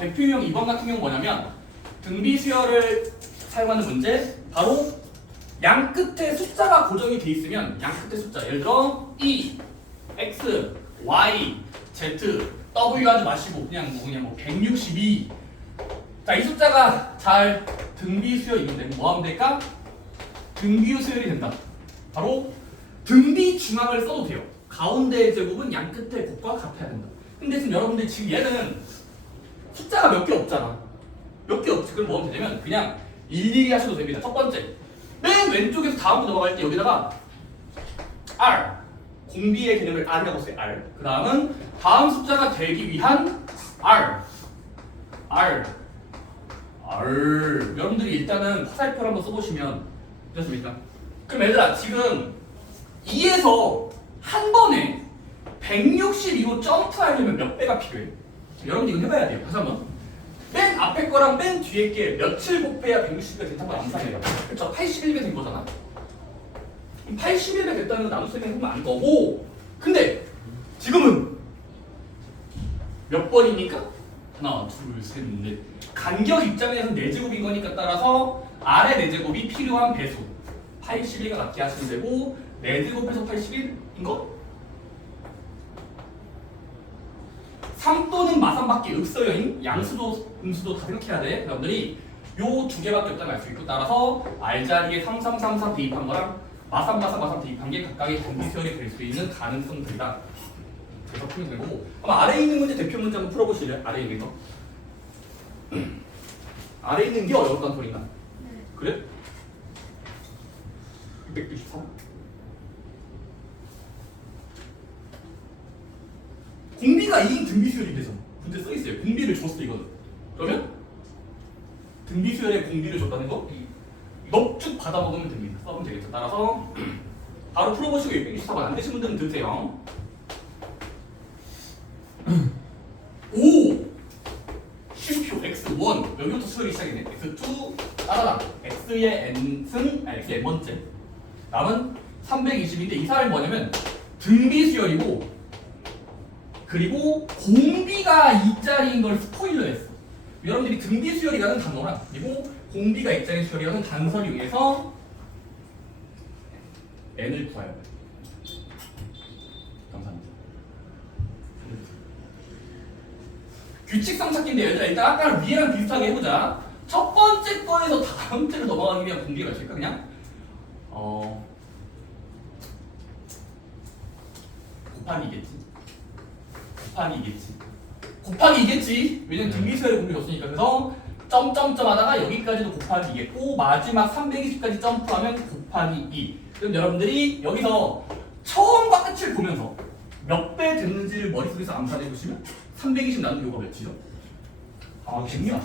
대표 유형 2번 같은 경우 뭐냐면 등비 수열을 사용하는 문제 바로 양 끝에 숫자가 고정이 돼 있으면 양 끝에 숫자 예를 들어 E, X, Y, Z, W 하지 마시고 그냥 뭐 162. 자, 이 숫자가 잘 등비 수열이 있는데 뭐 하면 될까? 등비 수열이 된다. 바로 등비 중앙을 써도 돼요. 가운데의 제곱은 양 끝의 곱과 같아야 된다. 근데 지금 여러분들 지금 얘는 숫자가 몇 개 없잖아. 몇 개 없지. 그럼 뭐 하면 되냐면 그냥 일일이 하셔도 됩니다. 첫 번째, 맨 왼쪽에서 다음으로 넘어갈 때 여기다가 R, 공비의 개념을 R이라고 써요. R. 그 다음은 다음 숫자가 되기 위한 R. 여러분들이 일단은 화살표를 한번 써보시면 됐습니까? 그럼 얘들아 지금 2에서 한 번에 162로 점프하려면 몇 배가 필요해? 여러분 이거 해봐야 돼요. 다시 한번. 맨 앞에 거랑 맨 뒤에 게 며칠 곱해야 160배 된다는 걸 암산해요. 그렇죠? 81배 된 거잖아. 81배 됐다는 건 나눗셈에 하면 안 거고, 근데 지금은 몇 번이니까? 하나, 둘, 셋, 넷. 간격 입장에서는 4제곱인 거니까 따라서 아래 4제곱이 필요한 배수 81가 같게 하시면 되고 4제곱에서 81인 거? 3또는 마삼밖에 없어요. 양수도 음수도 다 생각해야 돼. 여러분들이 요 두 개밖에 없다는 알 수 있고 따라서 R자리에 3333 대입한 거랑 마삼 대입한 게 각각의 등비수열이 될 수 있는 가능성들이다. 그래서 풀면 되고 그럼 아래에 있는 문제 대표 문제 한번 풀어보실래요? 아래에 있는 거. 아래에 있는 게 어려웠단 소리인가? 그래? 693? 공비가 2인 등비수열이 되잖아. 문제 써있어요. 공비를 줬어 이거는. 그러면 등비수열에 공비를 줬다는 거 넙죽 받아먹으면 됩니다. 써보면 되겠죠. 따라서 바로 풀어보시고 624번 안 되신 분들은 드세요. 5 쉼표 x1 여기부터 수열이 시작이네. x2 따라라 x의 n승 x의 n번째 남은 320인데 이 사람이 뭐냐면 등비수열이고 그리고 공비가 2자리인 걸 스포일러했어. 여러분들이 등비수열이라는 단어랑 그리고 공비가 2자리 수열이라는 단서를 이용해서 n을 구해요. 감사합니다. 규칙성 찾기인데 얘들아 일단 아까 위에랑 비슷하게 해보자. 첫 번째 거에서 다음 번째로 넘어가기 위한 공비가 있을까 그냥? 곱하기겠지. 왜냐면 등비수열에 공비 줬으니까. 그래서 점점점 하다가 여기까지도 곱하기겠고 마지막 320까지 점프하면 곱하기 2. 그럼 여러분들이 여기서 처음과 끝을 보면서 몇 배 됐는지를 머릿속에서 암산해 보시면 320 나누기 5가 몇이죠? 106?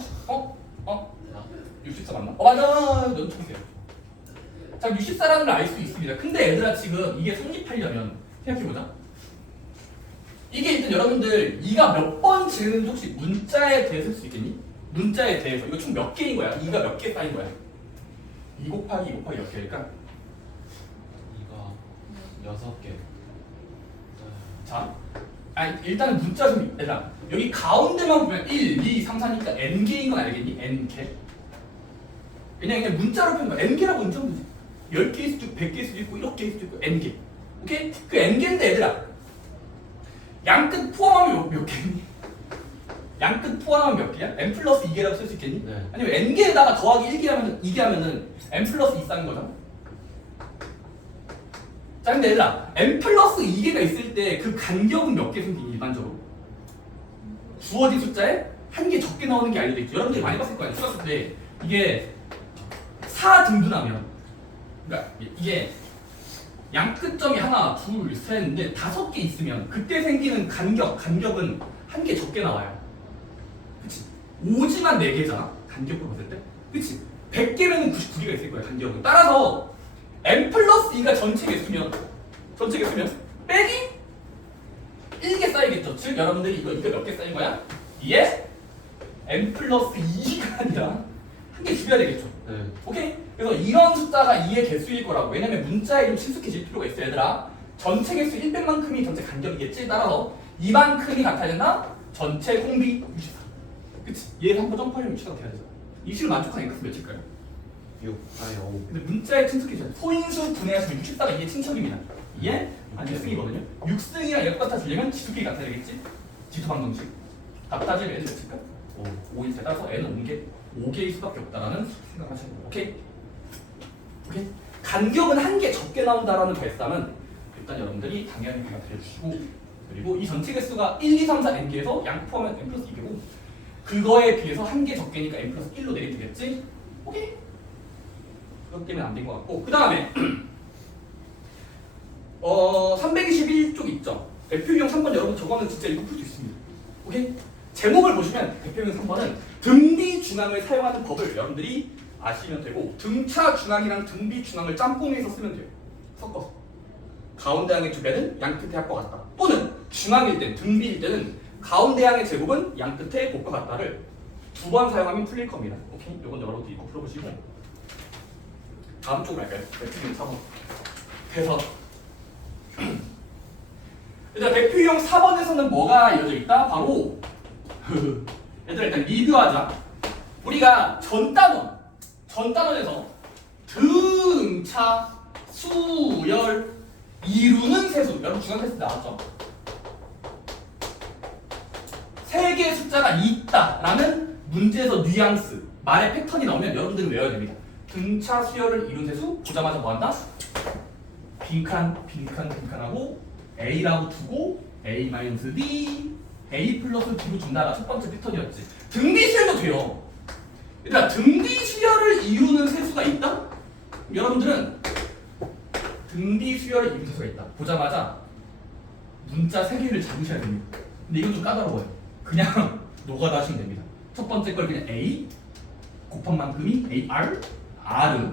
64 맞나? 맞아! 넌 총세요. 자, 64라는 걸 알 수 있습니다. 근데 얘들아 지금 이게 성립하려면 생각해보자. 이게 일단 여러분들 2가 몇 번 지르는지 혹시 문자에 대해서 쓸 수 있겠니? 문자에 대해서 이거 총 몇 개인 거야? 2가 몇 개 쌓인 거야? 2 곱하기 2 곱하기 몇 개일까? 2가 6개. 자, 일단은 문자 좀 얘들아 여기 가운데만 보면 1, 2, 3, 4니까 n개인 건 알겠니? n개. 그냥 문자로 표현 거야. n개라고 인정되지. 10개일 수도 있고 100개일 수도 있고 1억개일 수도 있고 n개. 오케이? 그 n개인데 얘들아 양끝 포함하면 몇 개니? 양끝 포함하면 몇 개야? n 플러스 2개라고 쓸 수 있겠니? 네. 아니면 n개에다가 더하기 2개 하면은 n 플러스 2 쌓는 거잖아. 자 근데 얘들아 n 플러스 2개가 있을 때 그 간격은 몇 개 생기니 일반적으로? 주어진 숫자에 한 개 적게 나오는 게 알려져 있죠. 여러분들이 많이 봤을 거 아니야. 풀었을 때 이게 4등분하면 그러니까 이게 양끝점이 하나, 둘, 셋, 넷, 5개 있으면 그때 생기는 간격은 한 개 적게 나와요. 그치? 오지만 4개잖아. 간격으로 봤을 때. 그치? 100개면 99개가 있을 거야. 간격은. 따라서 n 플러스 2가 전체 개수면 빼기 1개 쌓이겠죠. 즉 여러분들이 이거 몇 개 쌓인 거야? 이게 n 플러스 2가 아니라 한 개 줄여야 되겠죠. 네. 오케이? 그래서 이런 숫자가 2의 개수일 거라고. 왜냐면 문자에 좀 친숙해질 필요가 있어 얘들아. 전체 개수 100만큼이 전체 간격이겠지. 따라서 이만큼이 같아야 된다. 전체 공비 64. 그치? 얘에서 한번 점프하려면 추가가 돼야 되잖아. 이 식을 만족하는 x는 몇일까요? 6 아니 5 근데 문자에 친척이잖아. 소인수 분해하시면 64가 이게 친척입니다. 이게 아니 6승이거든요. 6승이랑 이거 똑같아 주려면 지수끼리 같아야 되겠지? 지수 방정식. 답 따지면 n은 몇일까? 5일 때 따라서 n은 5개일 수밖에 없다라는 생각하시는 거예요. 오케이? 오케이? 간격은 한 개 적게 나온다라는 발상은 일단 여러분들이 당연히 받아들여주시고, 그리고 이 전체 개수가 1, 2, 3, 4, n개에서 양 포함하면 n 플러스 2개고 그거에 비해서 한 개 적게니까 n 플러스 1로 내리되겠지? 오케이? 그것 때문에 안 된 것 같고, 그 다음에 321쪽 있죠? 대표유형 3번 여러분 저거는 진짜 이거 풀 수 있습니다. 오케이? 제목을 보시면 대표유형 3번은 등비 중앙을 사용하는 법을 여러분들이 아시면 되고, 등차 중앙이랑 등비 중앙을 짬뽕해서 쓰면 돼요. 섞어서. 가운데 항의 두 배는 양 끝의 합과 같다. 또는 중앙일 때, 등비일 때는 가운데 항의 제곱은 양 끝의 곱과 같다를 두 번 사용하면 풀릴 겁니다. 오케이? 이건 여러분들이 이거 풀어보시고 다음 쪽으로 할까요? 대표유형 4번. 그래서 일단 대표유형 4번에서는 뭐가 이어져 있다? 바로 얘들아 일단 리뷰하자. 우리가 전 단원에서 등차 수열 이루는 세수, 여러분 중간 테스트 나왔죠? 세 개의 숫자가 있다라는 문제에서 뉘앙스, 말의 패턴이 나오면 여러분들은 외워야 됩니다. 등차 수열을 이룬 세수 보자마자 뭐한다? 빈칸하고 A라고 두고 A-D, A 플러스 B로 준다가 첫 번째 패턴이었지. 등비 수열도 돼요. 일단 등비 수열을 이루는 세수가 있다? 여러분들은 등비 수열을 이루는 세수가 있다. 보자마자 문자 3개를 잡으셔야 됩니다. 근데 이건 좀 까다로워요. 그냥 노가다 하시면 됩니다. 첫 번째 걸 그냥 A 곱한 만큼이 AR, R의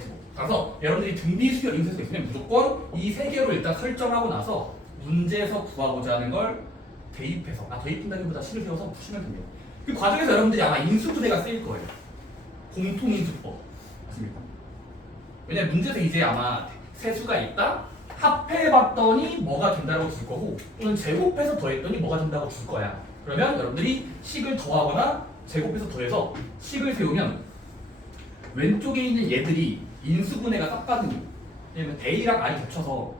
제곱. 그래서 여러분들이 등비 수열 이루는 세수가 있으면 무조건 이 3개로 일단 설정하고 나서 문제에서 구하고자 하는 걸 대입해서, 대입한다기보다 식을 세워서 푸시면 됩니다. 그 과정에서 여러분들이 아마 인수분해가 쓰일 거예요. 공통인수법. 맞습니까? 왜냐면 문제에서 이제 아마 세수가 있다? 합해봤더니 뭐가 된다고 줄 거고, 또는 제곱해서 더했더니 뭐가 된다고 줄 거야. 그러면 여러분들이 식을 더하거나 제곱해서 더해서 식을 세우면 왼쪽에 있는 얘들이 인수분해가 싹거든요. 왜냐면 A랑 R이 겹쳐서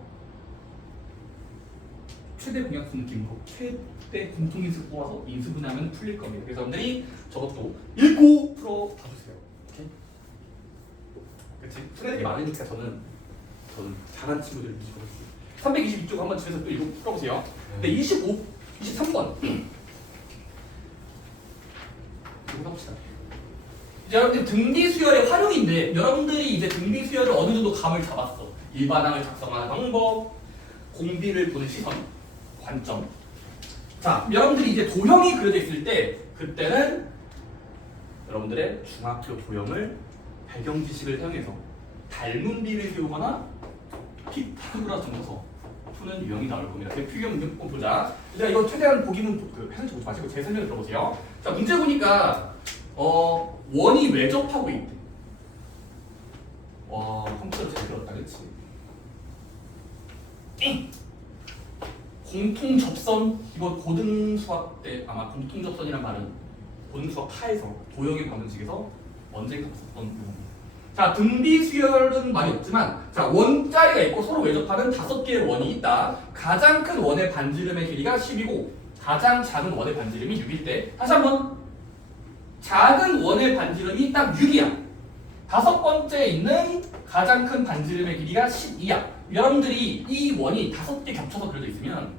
최대 공약수 느낌으로 최대 공통인수 뽑아서 인수분해하면 풀릴 겁니다. 그래서 여러분들이 저것도 읽고 풀어 봐주세요. 오케이? 그렇지? 수능이 많으니까 저는 잘하는 친구들을 찍어봤어요. 322쪽 한번 집에서 또 읽고 풀어보세요. 근데 23번 이거 합시다. 이제 여러분들 등비 수열의 활용인데, 여러분들이 이제 등비 수열을 어느 정도 감을 잡았어. 일반항을 작성하는 방법, 공비를 보는 시선, 관점. 자, 여러분들이 이제 도형이 그려져 있을 때, 그때는 여러분들의 중학교 도형을 배경 지식을 사용해서 닮은 비를 세우거나 피타고라 정서 푸는 유형이 나올 겁니다. 대표형 문제 꼭 보자. 일단 이거 최대한 보기는 해설치 보지 마시고 제 설명을 들어보세요. 자, 문제 보니까 원이 외접하고 있대. 와, 컴퓨터를 잘 들었다, 그렇지? 공통 접선, 이거 고등 수학 때 아마 공통 접선이란 말은 고등 수학 타에서 도형의 방정식에서 언젠가 썼던 용어입니다. 자, 등비 수열은 말이 없지만, 자, 원자리가 있고 서로 외접하는 5개의 원이 있다. 가장 큰 원의 반지름의 길이가 10이고 가장 작은 원의 반지름이 6일 때, 다시 한번 작은 원의 반지름이 딱 6이야. 5번째 있는 가장 큰 반지름의 길이가 12야. 여러분들이 이 원이 5개 겹쳐서 그려져 있으면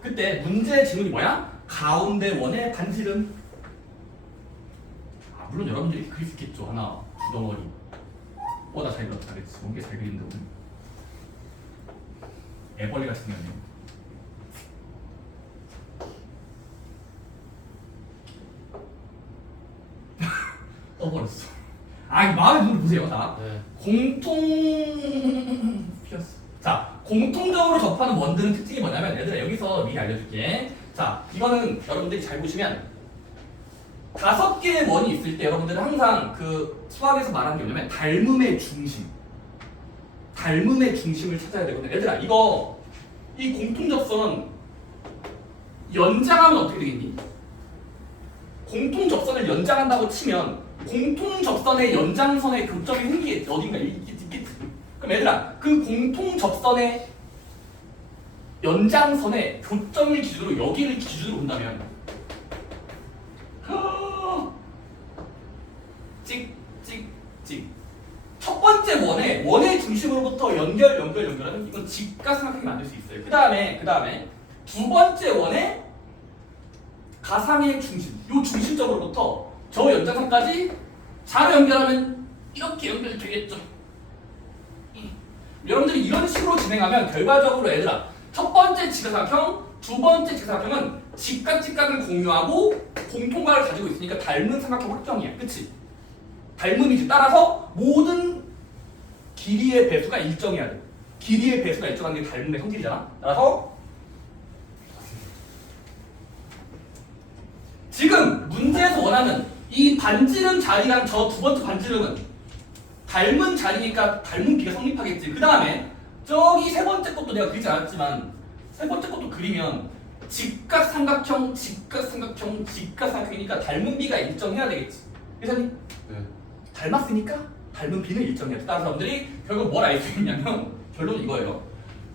그때 문제의 질문이 뭐야? 가운데 원의 반지름. 물론 여러분들이 그릴 수 있겠죠. 하나, 두 덩어리. 나 잘 그렸다. 그랬지. 뭔게 잘 그린다 오늘. 애벌레 같은 년이네. 떠버렸어. 마음의 눈을 보세요. 자, 자, 공통적으로 접하는 원들은 특징이 뭐냐면, 얘들아 여기서 미리 알려줄게. 자, 이거는 여러분들이 잘 보시면 5개의 원이 있을 때 여러분들은 항상 그 수학에서 말하는 게 뭐냐면 닮음의 중심을 찾아야 되거든요. 얘들아, 이 공통접선 연장하면 어떻게 되겠니? 공통 접선을 연장한다고 치면 공통 접선의 연장선의 교점이 생기겠지. 어딘가 있겠지. 그럼 얘들아, 그 공통 접선의 연장선의 교점을 기준으로 여기를 기준으로 본다면 찍찍찍 첫 번째 원의 중심으로부터 연결하는 이건 직각삼각형이 만들 수 있어요. 그 다음에 두 번째 원의 가상의 중심, 요 중심점으로부터 저 연장선까지 자로 연결하면 이렇게 연결되겠죠. 여러분들이 이런 식으로 진행하면 결과적으로 얘들아, 첫 번째 직각삼각형, 두 번째 직각삼각형은 직각을 공유하고 공통각을 가지고 있으니까 닮은 삼각형 확정이야. 그치? 닮음이지. 따라서 모든 길이의 배수가 일정해야 돼. 길이의 배수가 일정한 게 닮음의 성질이잖아. 따라서 지금 문제에서 원하는 이 반지름 자리랑 저 두 번째 반지름은 닮은 자리니까 닮은 비가 성립하겠지. 그 다음에 저기 세 번째 것도 내가 그리지 않았지만 세 번째 것도 그리면 직각삼각형이니까 닮은 비가 일정해야 되겠지. 회사님? 네. 닮았으니까 닮은 비는 일정해야 돼. 따라서 여러분들이 결국 뭘 알 수 있냐면 결론은 이거예요.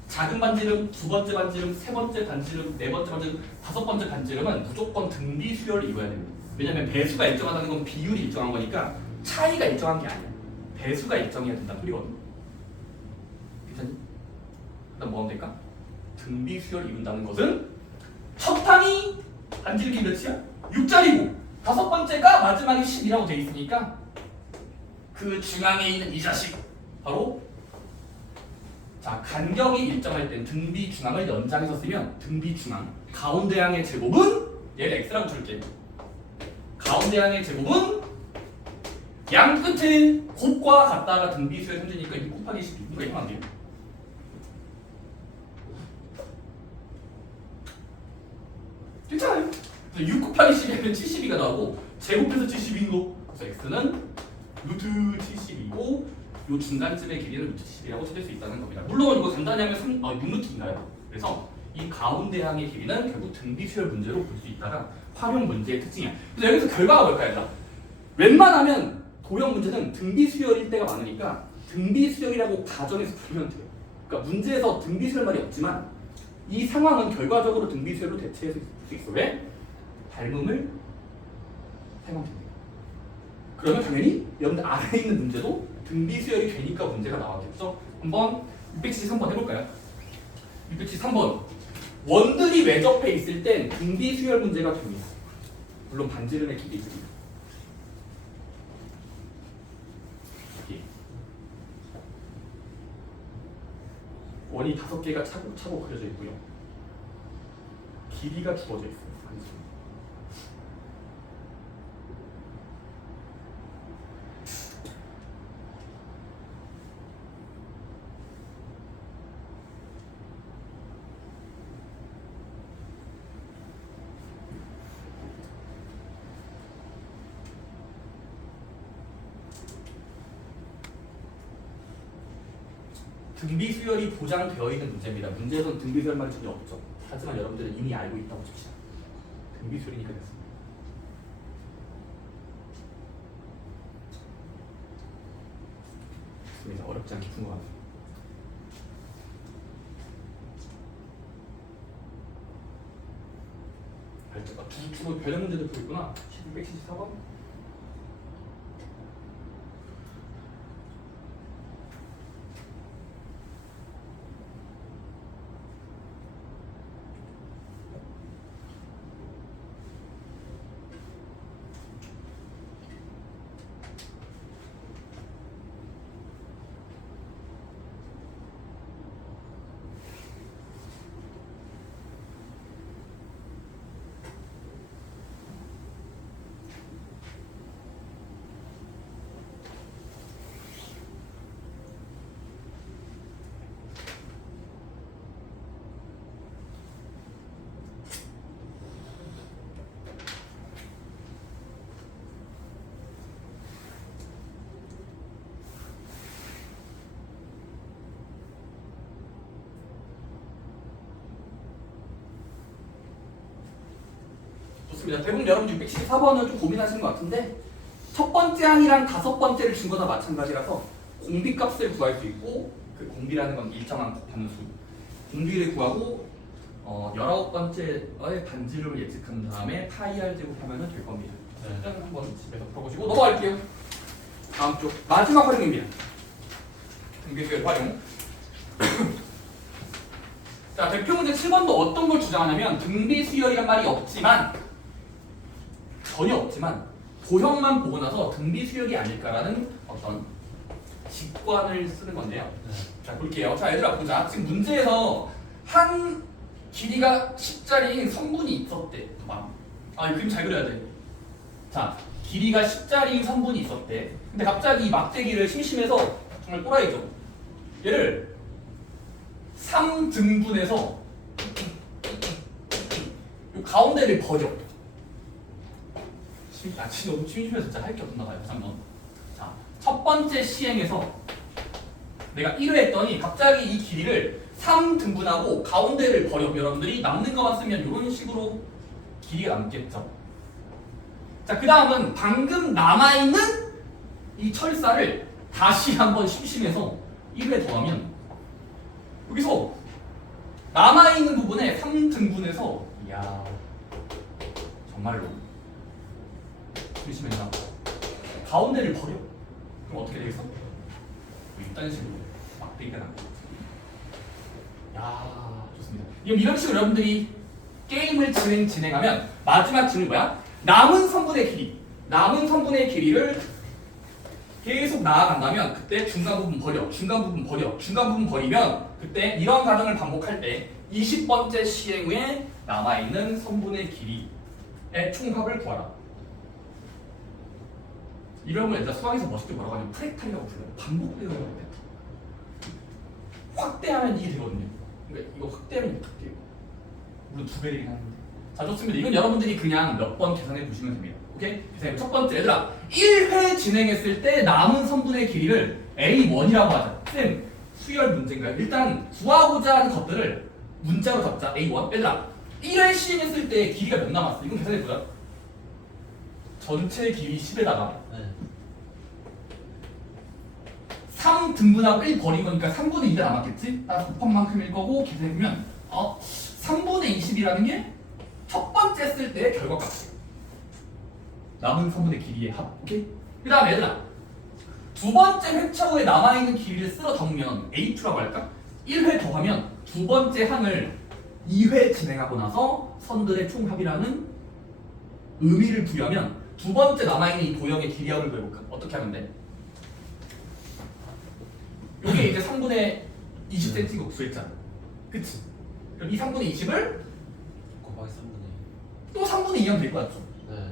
작은 반지름, 두 번째 반지름, 세 번째 반지름, 네 번째 반지름, 다섯 번째 반지름은 무조건 등비 수열을 이루어야 됩니다. 왜냐면 배수가 일정하다는 건 비율이 일정한 거니까 차이가 일정한 게 아니야. 배수가 일정해야 된다는 소리거든. 괜찮니? 그다음 뭐 하면 될까? 등비 수열을 이룬다는 것은 첫 판이 반지름이 몇이야? 6짜리고 다섯 번째가 마지막에 10이라고 돼 있으니까 그 중앙에 있는 이 자식 바로 자, 간격이 일정할 땐 등비 중앙을 연장해서 쓰면 등비 중앙 가운데 항의 제곱은 얘를 x라고 줄게. 가운데 항의 제곱은 양 끝의 곱과 같다가 등비 수의 현재니까 6 곱하기 12 이거 이거 안 돼요? 괜찮아요. 6 곱하기 12하면 72가 나오고 제곱해서 72인 거. 그래서 x는 루트 72이고 요 중간쯤의 길이는 루트 70이라고 찾을 수 있다는 겁니다. 물론 이거 간단히 하면 6루트인가요? 그래서 이 가운데 항의 길이는 결국 등비 수열 문제로 볼 수 있다가 활용 문제의 특징이야. 그래서 여기서 결과가 뭘까요? 얘들아? 웬만하면 도형 문제는 등비 수열일 때가 많으니까 등비 수열이라고 가정해서 풀면 돼요. 그러니까 문제에서 등비 수열 말이 없지만 이 상황은 결과적으로 등비 수열로 대체해서 풀 수 있어. 왜? 닮음을 사용합니다. 그러면 당연히 여러분들 아래에 있는 문제도 등비 수열이 되니까 문제가 나왔겠죠? 한번 673번 해볼까요? 673번 원들이 외접해 있을 땐 등비 수열 문제가 됩니다. 물론 반지름의 길이들이 원이 5개가 차곡차곡 그려져 있고요. 길이가 주어져 있어요. 반지름. 등비 수열이 보장되어 있는 문제입니다. 문제에서는 등비 수열 말이 전혀 없죠. 하지만 여러분들은 이미 알고 있다고 칩시다. 등비 수열이니까 됐습니다. 좋습니다. 어렵지 않게 푼 것 같아요. 주로 변형 문제도 보고 있구나. 674번. 좋습니다. 대부분 여러분 614번은 좀 고민하시는 것 같은데 첫 번째 항이랑 다섯 번째를 준 거나 마찬가지라서 공비값을 구할 수 있고 그 공비라는 건 일정한 곱하는 수 공비를 구하고 19번째의 반지름을 예측한 다음에 파이 r 제곱하면 될 겁니다. 네. 일단 한번 집에서 풀어보시고 넘어갈게요. 다음 쪽 마지막 활용입니다. 등비수열 활용. 자, 대표 문제 7번도 어떤 걸 주장하냐면 등비수열이란 말이 없지만 전혀 없지만 도형만 보고 나서 등비수열이 아닐까라는 어떤 직관을 쓰는 건데요. 네. 자, 볼게요. 자, 얘들아 보자. 지금 문제에서 한 길이가 10짜리인 성분이 있었대. 이 그림 잘 그려야 돼. 자, 길이가 10짜리인 성분이 있었대. 근데 갑자기 이 막대기를 심심해서 정말 또라이죠. 얘를 3등분해서 요 가운데를 버려. 진짜 너무 심심해서 진짜 할 게 없나 봐요. 잠깐. 자, 첫 번째 시행에서 내가 1회 했더니 갑자기 이 길이를 3등분하고 가운데를 버려. 여러분들이 남는 것만 쓰면 이런 식으로 길이가 남겠죠. 자, 그 다음은 방금 남아있는 이 철사를 다시 한번 심심해서 1회 더하면 여기서 남아있는 부분에 3등분해서 이야 정말로 심심해서 가운데를 버려. 그럼 어떻게 되겠어? 이딴 식으로 막대기가 남겠지. 야, 좋습니다. 이런 식으로 여러분들이 게임을 진행하면 마지막 질문 뭐야? 남은 성분의 길이를 계속 나아간다면 그때 중간 부분 버려, 중간 부분 버려, 중간 부분 버리면 그때 이런 과정을 반복할 때 20번째 시행 후에 남아있는 성분의 길이의 총합을 구하라. 이런 걸 일단 수학에서 멋있게 뭐라고 하냐면 프랙탈이라고 불러요. 반복되어야 돼. 확대하면 이게 되거든요. 그러니까 이거 확대하면 이렇게 돼요. 물론 2배 되긴 하는데. 자, 좋습니다. 이건 여러분들이 그냥 몇 번 계산해 보시면 됩니다. 오케이? 계산해. 첫 번째, 얘들아 1회 진행했을 때 남은 성분의 길이를 A1이라고 하자. 쌤, 수열 문제인가요? 일단 구하고자 하는 것들을 문자로 적자. A1. 얘들아 1회 시행했을 때 길이가 몇 남았어? 이건 계산해 보자. 전체 길이 10에다가 네. 3등분하고 1 버린 거니까 3분의 2가 남았겠지? 따라서 곱한 만큼일 거고 계산해보면 3분의 20이라는 게 첫 번째 쓸 때 결과값이에요. 남은 3분의 길이의 합. 오케이? 그 다음에 얘들아 두 번째 회차 후에 남아있는 길이를 쓸어 담으면 A2라고 할까? 1회 더하면 두 번째 항을 2회 진행하고 나서 선들의 총합이라는 의미를 부여하면 두 번째 남아있는 이 도형의 길이합을 구해볼까? 어떻게 하면 돼? 요게 이제 3분의 20cm 곱수했잖아. 그치? 그럼 이 3분의 20을 곱하기 3분의 또 3분의 2 하면 될 것 같죠? 2. 네.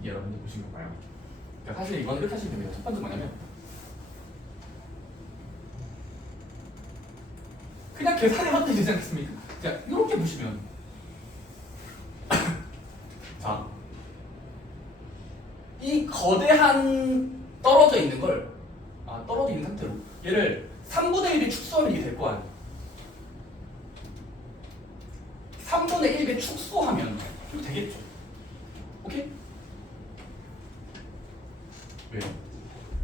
이게 여러분들 보신 건가요? 그러니까 사실 이건 이렇게 하시면 됩니다. 첫 번째 뭐냐면 그냥 계산해봐도 되지 않겠습니까? 자, 이렇게 보시면 자, 이 거대한 떨어져 있는 걸 떨어져 있는 상태로 얘를 3분의 1에 축소하면 이게 될 거 아니에요. 3분의 1에 축소하면 이거 되겠죠. 오케이? 왜요?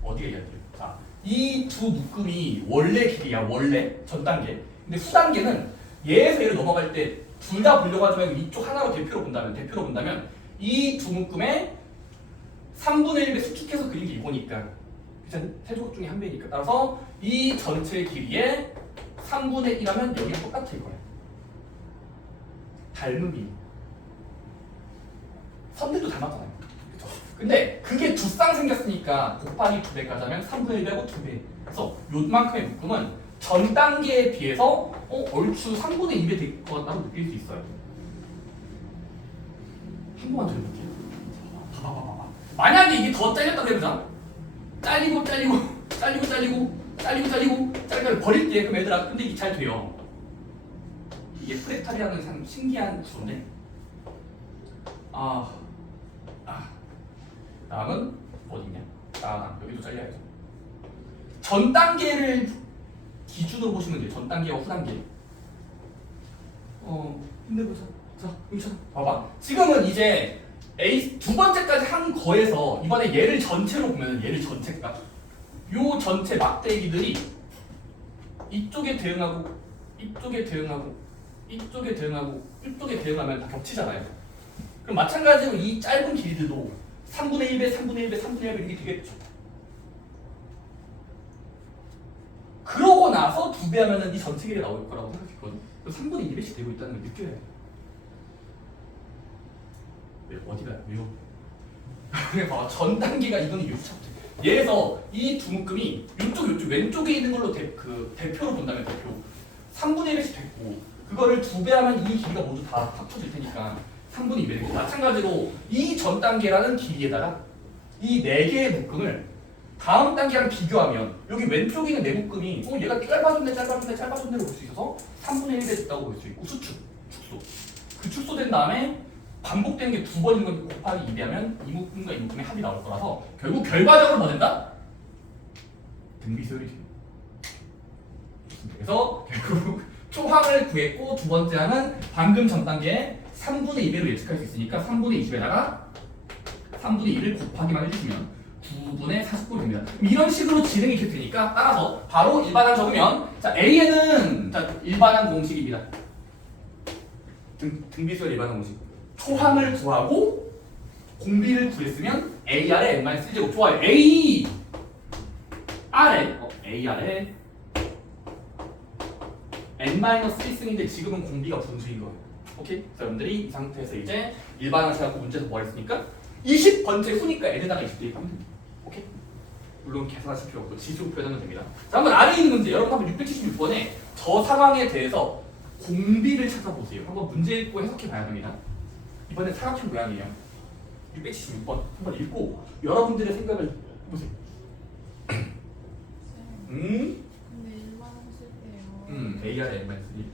어디가 이야기해요? 자, 이 두 묶음이 원래 길이야. 원래 전 단계. 근데 후 단계는 얘에서 얘를 넘어갈 때 둘 다 보려고 하지 말고 이쪽 하나로 대표로 본다면 이 두 묶음에 3분의 1배 수축해서 그린 게 이거니까 그치? 세조각 중에 한 배니까 따라서 이 전체 길이의 3분의 1하면 여기랑 똑같을 거야. 닮음이 선들도 닮았잖아요. 그쵸? 근데 그게 두 쌍 생겼으니까 곱하기 2배까지 하면 3분의 1하고 2배. 그래서 요만큼의 묶음은 전 단계에 비해서 얼추 3분의 2배 될 것 같다고 느낄 수 있어요. 한 번만 더 해볼게요. 봐봐. 만약에 이게 더 잘렸다고 해보자. 잘리고 버릴 때 그럼 얘들아 근데 이게 잘 돼요. 이게 프랙탈이라는 참 신기한 구조인데 다음은 어디냐? 여기도 잘려야죠. 전 단계를 기준으로 보시면 돼요. 전 단계와 후 단계. 힘내보자. 자, 용찬아, 봐봐. 지금은 이제 A 두 번째까지 한 거에서 이번에 얘를 전체로 보면 얘를 전체가 요 전체 막대기들이 이쪽에 대응하고 이쪽에 대응하고 이쪽에 대응하고 이쪽에 대응하면 다 겹치잖아요. 그럼 마찬가지로 이 짧은 길이들도 3분의 1배, 3분의 1배, 3분의 1배 이렇게 되겠죠. 그러고 나서 2배 하면은 이 전체 길이가 나올 거라고 생각했거든. 그럼 3분의 2배씩 되고 있다는 걸 느껴야 돼. 왜 어디가 왜요? 봐봐, 전 단계가 이거는 유차부터. 예에서 이 두 묶음이 이쪽 왼쪽에 있는 걸로 대표로 본다면 대표 3분의 1씩 됐고 그거를 2배 하면 이 길이가 모두 다 합쳐질 테니까 3분의 2배 되고 마찬가지로 이 전 단계라는 길이에다가 이 4개의 묶음을 다음 단계랑 비교하면 여기 왼쪽에 있는 4묶음이 얘가 짧아졌네로 볼 수 있어서 3분의 1배 됐다고 볼 수 있고 축소 그 축소된 다음에 반복되는 게 2번인 건 곱하기 2배하면 이 묶음과 이 묶음의 합이 나올 거라서 결국 결과적으로 뭐 된다? 등비수열이 됩니다. 그래서 결국 초항을 구했고 두 번째 항은 방금 전 단계에 3분의 2배로 예측할 수 있으니까 3분의 20에다가 3분의 1을 곱하기만 해주시면 9분의 49이 됩니다. 이런 식으로 진행이 이렇게 되니까 따라서 바로 일반항 적으면 자 A에는 자 일반항 공식입니다. 등비수열 일반항 공식. 초항을 구하고 공비를 구했으면 A 아래 n-1제곱 좋아요. A 아래 n-1승인데 지금은 공비가 분수인 거예요. 오케이? 그래서 여러분들이 이 상태에서 이제 일반항 해갖고 문제에서 뭐 했으니까 20번째 후니까 n에다가 20 대입하면 됩니다. 오케이? 물론 계산하실 필요 없고 지수로 표현하면 됩니다. 자, 한번 아래 있는 문제 여러분 한번 676번에 저 상황에 대해서 공비를 찾아보세요. 한번 문제 읽고 해석해 봐야 됩니다. 이번엔 사각형 모양이에요. 676번 한번 읽고 여러분들의 생각을 해보세요. 근데 일반항 쓸 때요. AR, M만 쓰니.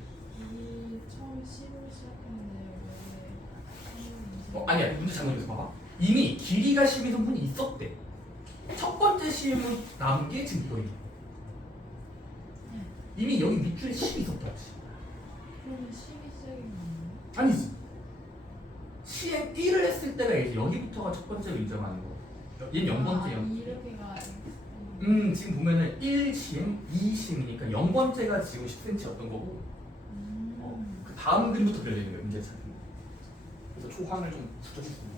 이 처음 10을 시작했는데 왜 아니야, 문제 잘못해서 봐봐. 이미 길이가 10인 성분이 있었대. 첫 번째 시험은 남은 게 지금 이거예요. 이미 여기 밑줄에 10이 있었다. 그러면 10이 시작이면 아니지. 시행 1을 했을 때가 이제 여기부터가 첫 번째로 인정하는 거. 얘는 0번째요. 이렇게가 지금 보면은 1 시행, 2 시행이니까 0번째가 지금 10cm였던 거고 그 다음 그림부터 그려야 되는 거예요. 문제 찾는 거. 그래서 초항을 좀 수정했습니다.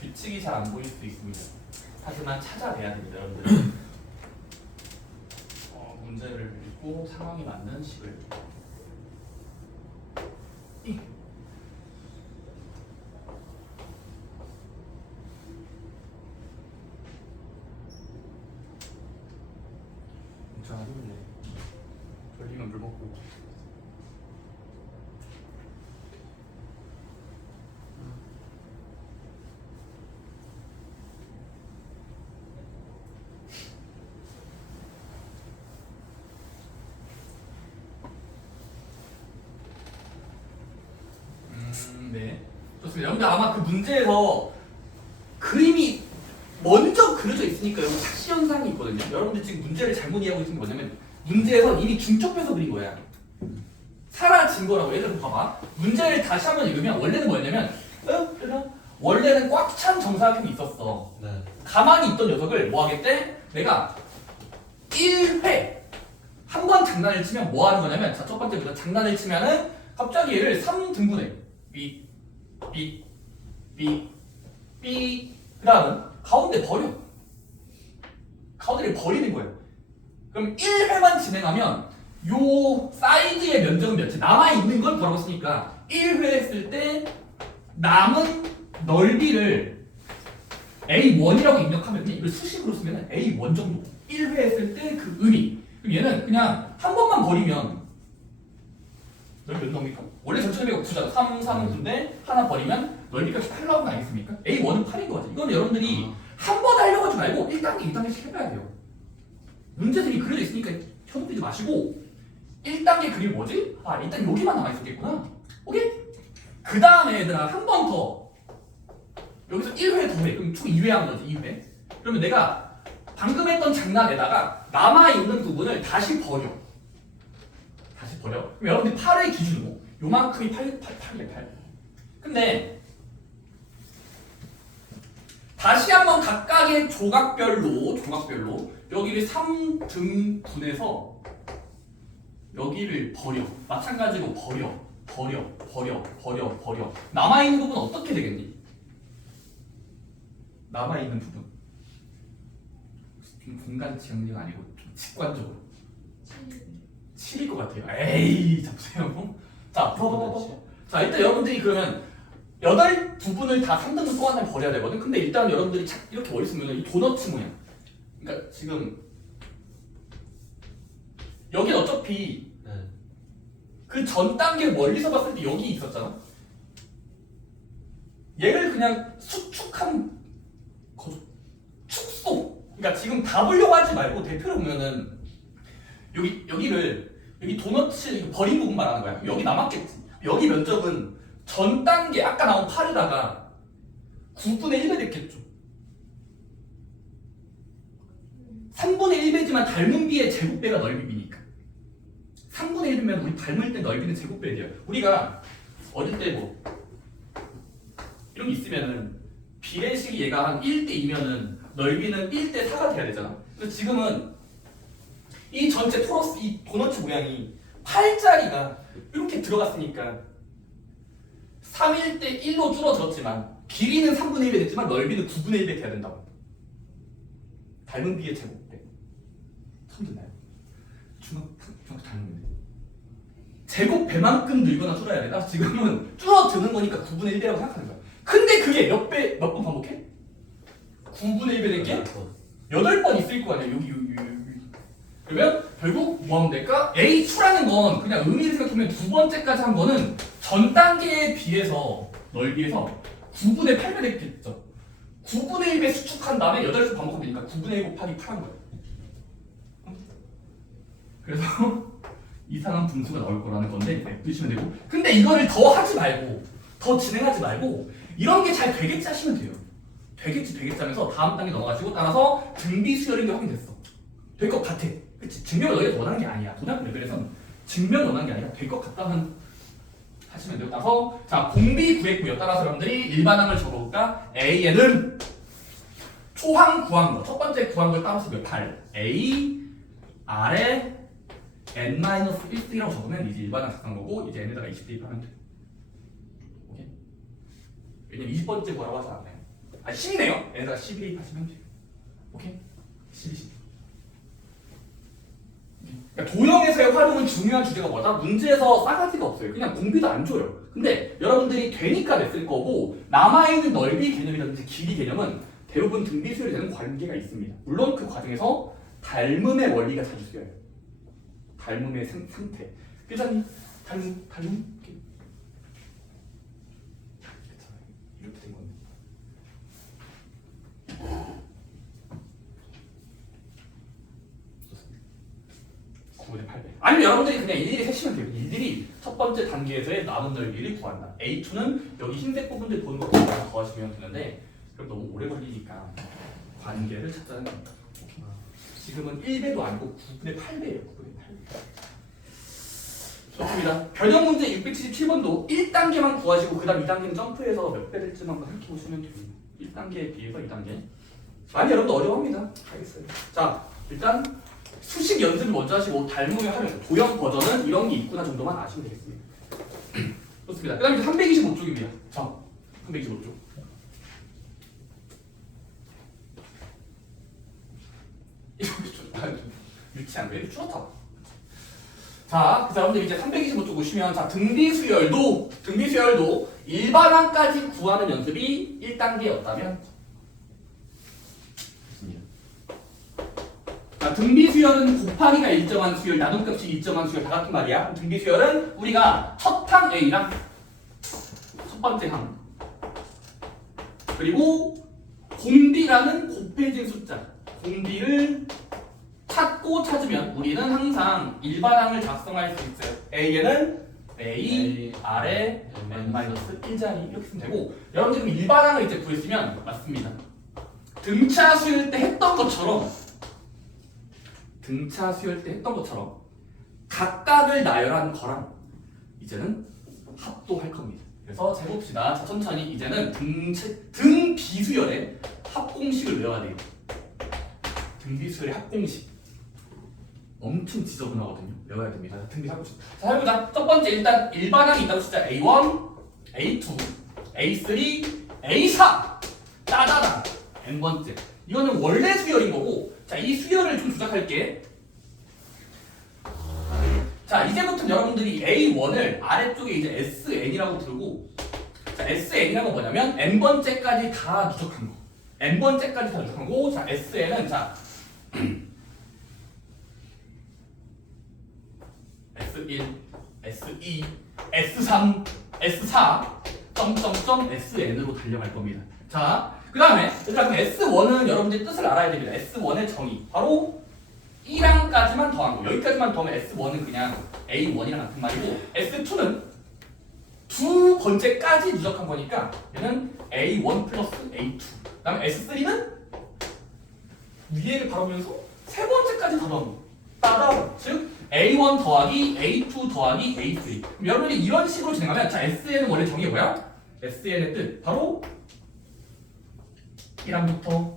규칙이 잘 안 보일 수 있습니다. 하지만 찾아내야 됩니다, 여러분들. 문제를 읽고 상황에 맞는 식을. 자, 힘내. 졸리면 물 먹고. 네, 좋습니다. 여러분들 아마 그 문제에서 그림이 먼저 그려져 있으니까 여러분 착시 현상이 있거든요. 여러분들 지금 문제를 잘못 이해하고 있는 게 뭐냐면 문제에서 이미 중첩해서 그린 거야. 사라진 거라고. 예를 들어 봐봐. 문제를 다시 한번 읽으면 원래는 뭐였냐면 원래는 꽉 찬 정사각형이 있었어. 네. 가만히 있던 녀석을 뭐 하겠대? 내가 1회 한 번 장난을 치면 뭐 하는 거냐면, 자, 첫 번째부터 장난을 치면은 갑자기 얘를 3등분해. 삐, 삐, 삐, 삐. 그 다음은 가운데 버려. 가운데를 버리는 거예요. 그럼 1회만 진행하면 요 사이드의 면적은 몇이 남아있는 걸 뭐라고 쓰니까 1회 했을 때 남은 넓이를 A1이라고 입력하면 이걸 수식으로 쓰면 A1 정도. 1회 했을 때 그 의미. 그럼 얘는 그냥 한 번만 버리면 넓이 몇 나옵니까? 원래 전체 넓이가 9잖아. 3, 9인데 하나 버리면 넓이값이 8 나오는 거 아니겠습니까? A1은 8인 거 같아. 이건 여러분들이 한 번 하려고 하지 말고 1단계, 2단계씩 해봐야 돼요. 문제들이 그려져 있으니까 현혹되지 마시고 1단계 그림이 뭐지? 아, 일단 여기만 남아있었겠구나. 오케이? 그 다음에 얘들아 한 번 더 여기서 1회 더 해. 그럼 총 2회 한 거지. 2회. 그러면 내가 방금 했던 장난에다가 남아있는 부분을 다시 버려. 다시 버려. 그럼 여러분들이 8의 기준으로 요만큼이 8이래 8. 근데 다시 한번 각각의 조각별로 여기를 3등분해서 여기를 버려. 마찬가지로 버려. 남아있는 부분 어떻게 되겠니? 남아있는 부분 좀 공간 지향력 아니고 좀 직관적으로 7일 것 같아요. 에이 잡세요. 자, 자, 일단 여러분들이 그러면 8부분을 다 3등분 또 하나 버려야 되거든. 근데 일단 여러분들이 이렇게 머릿속에 이 도너츠 모양. 그러니까 지금 여긴 어차피 그 전 단계 멀리서 봤을 때 여기 있었잖아. 얘를 그냥 수축한 축소. 그러니까 지금 다 보려고 하지 말고 대표로 보면은 여기 도너츠 버린 부분 말하는 거야. 여기 남았겠지. 여기 면적은 전 단계 아까 나온 8에다가 9분의 1배 됐겠죠. 3분의 1배지만 닮은 비의 제곱배가 넓이니까. 3분의 1이면 우리 닮을 때 넓이는 제곱배예요. 우리가 어릴 때 뭐 이런 게 있으면은 비례식이 얘가 한 1대 2면은 넓이는 1대 4가 돼야 되잖아. 그래서 지금은 이 전체 토러스 이 도너츠 모양이 8짜리가 이렇게 들어갔으니까 3일 때 1로 줄어들었지만 길이는 3분의 1배 됐지만 넓이는 9분의 1배 돼야 된다고. 닮은 비의 제곱배. 처음 듣나요? 중학 닮은 건데. 제곱배만큼 늘거나 줄어야 돼. 나 지금은 줄어드는 거니까 9분의 1배라고 생각하는 거야. 근데 그게 몇 번 반복해? 9분의 1배 된 게 8번 있을 거 아니야. 여기. 그러면 결국 뭐 하면 될까? A2라는 건 그냥 의미를 생각하면 두 번째까지 한 거는 전 단계에 비해서 넓이에서 9분의 8배 됐겠죠. 9분의 1배 수축한 다음에 8번 반복하면 되니까 9분의 1 곱하기 8한 거예요. 그래서 이상한 분수가 나올 거라는 건데 냅두시면 되고. 근데 이거를 더 하지 말고 더 진행하지 말고 이런 게 잘 되겠지 하시면 돼요. 되겠지 하면서 다음 단계 넘어가시고 따라서 등비 수열인 게 확인됐어. 될 것 같아. 그치? 증명을 너희가 원하는 게 아니야. 고등학교 레벨에서는 증명을 원하는 게 아니라 될 것 같다는 하시면 돼요. 따라서 자 공비 구했고요. 따라서 여러분들이 일반항을 적어볼까? A에는 초항 구한 거. 첫 번째 구한 걸 따라서 몇 8. A R에 n-1승이라고 적으면 이제 일반항 작성한 거고 이제 n에다가 20 대입하면 돼. 오케이? 왜냐면 20번째 구하라고 하지 않나요? 아 10이네요. n에다가 10 대입하시면 돼요. 오케이? 10. 그러니까 도형에서의 활용은 중요한 주제가 뭐다? 문제에서 싸가지가 없어요. 그냥 공비도 안 줘요. 근데 여러분들이 되니까 냈을 거고 남아있는 넓이 개념이라든지 길이 개념은 대부분 등비 수열이 되는 관계가 있습니다. 물론 그 과정에서 닮음의 원리가 자주 쓰여요. 닮음의 상태. 그잖니? 닮음? 이렇게 된 건데. 아니면 여러분들이 그냥 일일이 세시면 돼요. 일일이 첫 번째 단계에서의 남은 넓이를 구한다. A2는 여기 흰색 부분들 보는 거 더하시면 되는데 그럼 너무 오래 걸리니까 관계를 찾자는 겁니다. 지금은 1배도 아니고 9분의 8배예요. 9분의 8배. 좋습니다. 변형 문제 677번도 1단계만 구하시고 그 다음 2단계는 점프해서 몇 배 될지만 생각해 보시면 됩니다. 1단계에 비해서 2단계. 많이 여러분도 어려워합니다. 알겠어요. 자, 일단 수식 연습을 먼저 하시고 닮음을 하려면 도형 버전은 이런 게 있구나 정도만 아시면 되겠습니다. 좋습니다. 그 다음에 325쪽입니다. 자, 325쪽. 유치한 거 줄었다. 자, 그 여러분들 이제 325쪽 보시면 자 등비수열도 일반항까지 구하는 연습이 1단계였다면 자, 등비수열은 곱하기가 일정한 수열, 나눔값이 일정한 수열 다 같은 말이야. 등비수열은 우리가 첫 항 A랑 첫 번째 항 그리고 공비라는 곱해진 숫자 공비를 찾고 찾으면 우리는 항상 일반항을 작성할 수 있어요. A에는 A, R에 n-1자리 이렇게 쓰면 되고 여러분들 그럼 일반항을 이제 구했으면 맞습니다. 등차 수열 때 했던 것처럼 각각을 나열한 거랑 이제는 합도 할 겁니다. 그래서 잘 봅시다. 자, 천천히 이제는 등비수열의 합공식을 외워야 돼요. 등비수열의 합공식 엄청 지저분하거든요. 외워야 됩니다. 등비 합공식. 자, 해보자. 첫 번째 일단 일반항이 있다고 진짜 A1, A2, A3, A4 따다다 n번째. 이거는 원래 수열인 거고 자, 이 수열을 좀 조작할게. 자, 이제부터 여러분들이 A1을 아래쪽에 이제 SN이라고 부르고 자, SN이라는 건 뭐냐면 n번째까지 다 누적한 거. n번째까지 다 누적한 거고 자, SN은 자 S1, S2, S3, S4 점점점 SN으로 달려갈 겁니다. 자, 그 다음에 일단 S1은 여러분들이 뜻을 알아야 됩니다. S1의 정의 바로 1항까지만 더한 거. 여기까지만 더하면 S1은 그냥 A1이랑 같은 말이고 S2는 두 번째까지 누적한 거니까 얘는 A1 플러스 A2. 그 다음에 S3는 위에를 바라보면서 세 번째까지 더 더한 거. 따라오. 즉 A1 더하기 A2 더하기 A3. 그럼 여러분이 이런 식으로 진행하면 자 SN은 원래 정의가 뭐야? SN의 뜻 바로 1항부터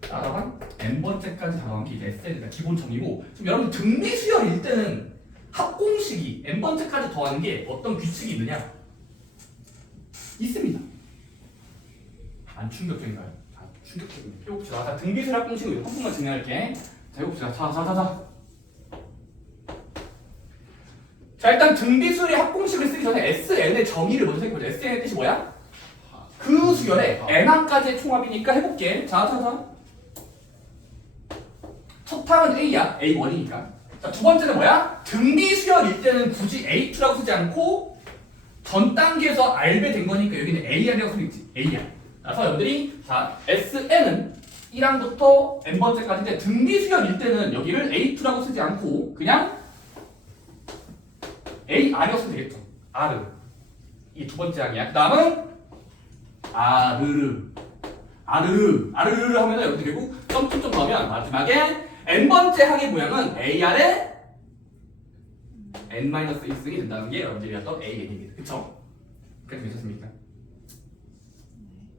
따라간 n번째까지 다가간 게 이제 SN이다. 기본 정의고 지금 여러분 등비수열일 때는 합공식이 n번째까지 더하는 게 어떤 규칙이 있느냐? 있습니다. 안 충격적인가요? 아, 충격적입니다. 해봅시다. 자, 등비수열 합공식을 한 번만 진행할게. 자, 해봅시다. 자, 일단 등비수열의 합공식을 쓰기 전에 SN의 정의를 먼저 생각해보자. SN의 뜻이 뭐야? 그 수열의 n항까지의 총합이니까 해볼게. 자. 첫 항은 A야. A1이니까. 자, 두 번째는 뭐야? 등비수열일 때는 굳이 A2라고 쓰지 않고 전 단계에서 R배 거니까 여기는 AR이라고 쓰겠지. AR. 그래서 여러분들이 자, SN은 1항부터 n번째까지인데 등비수열일 때는 여기를 A2라고 쓰지 않고 그냥 AR이라고 쓰면 되겠죠. R. 이 두 번째 항이야. 그 다음은 아르르 하면 여러분들 결국 점점점 넣으면 마지막에 n번째 항의 모양은 AR의 n-1승이 된다는 게 여러분들이 했던 AN입니다. 그쵸? 그렇게 되셨습니까?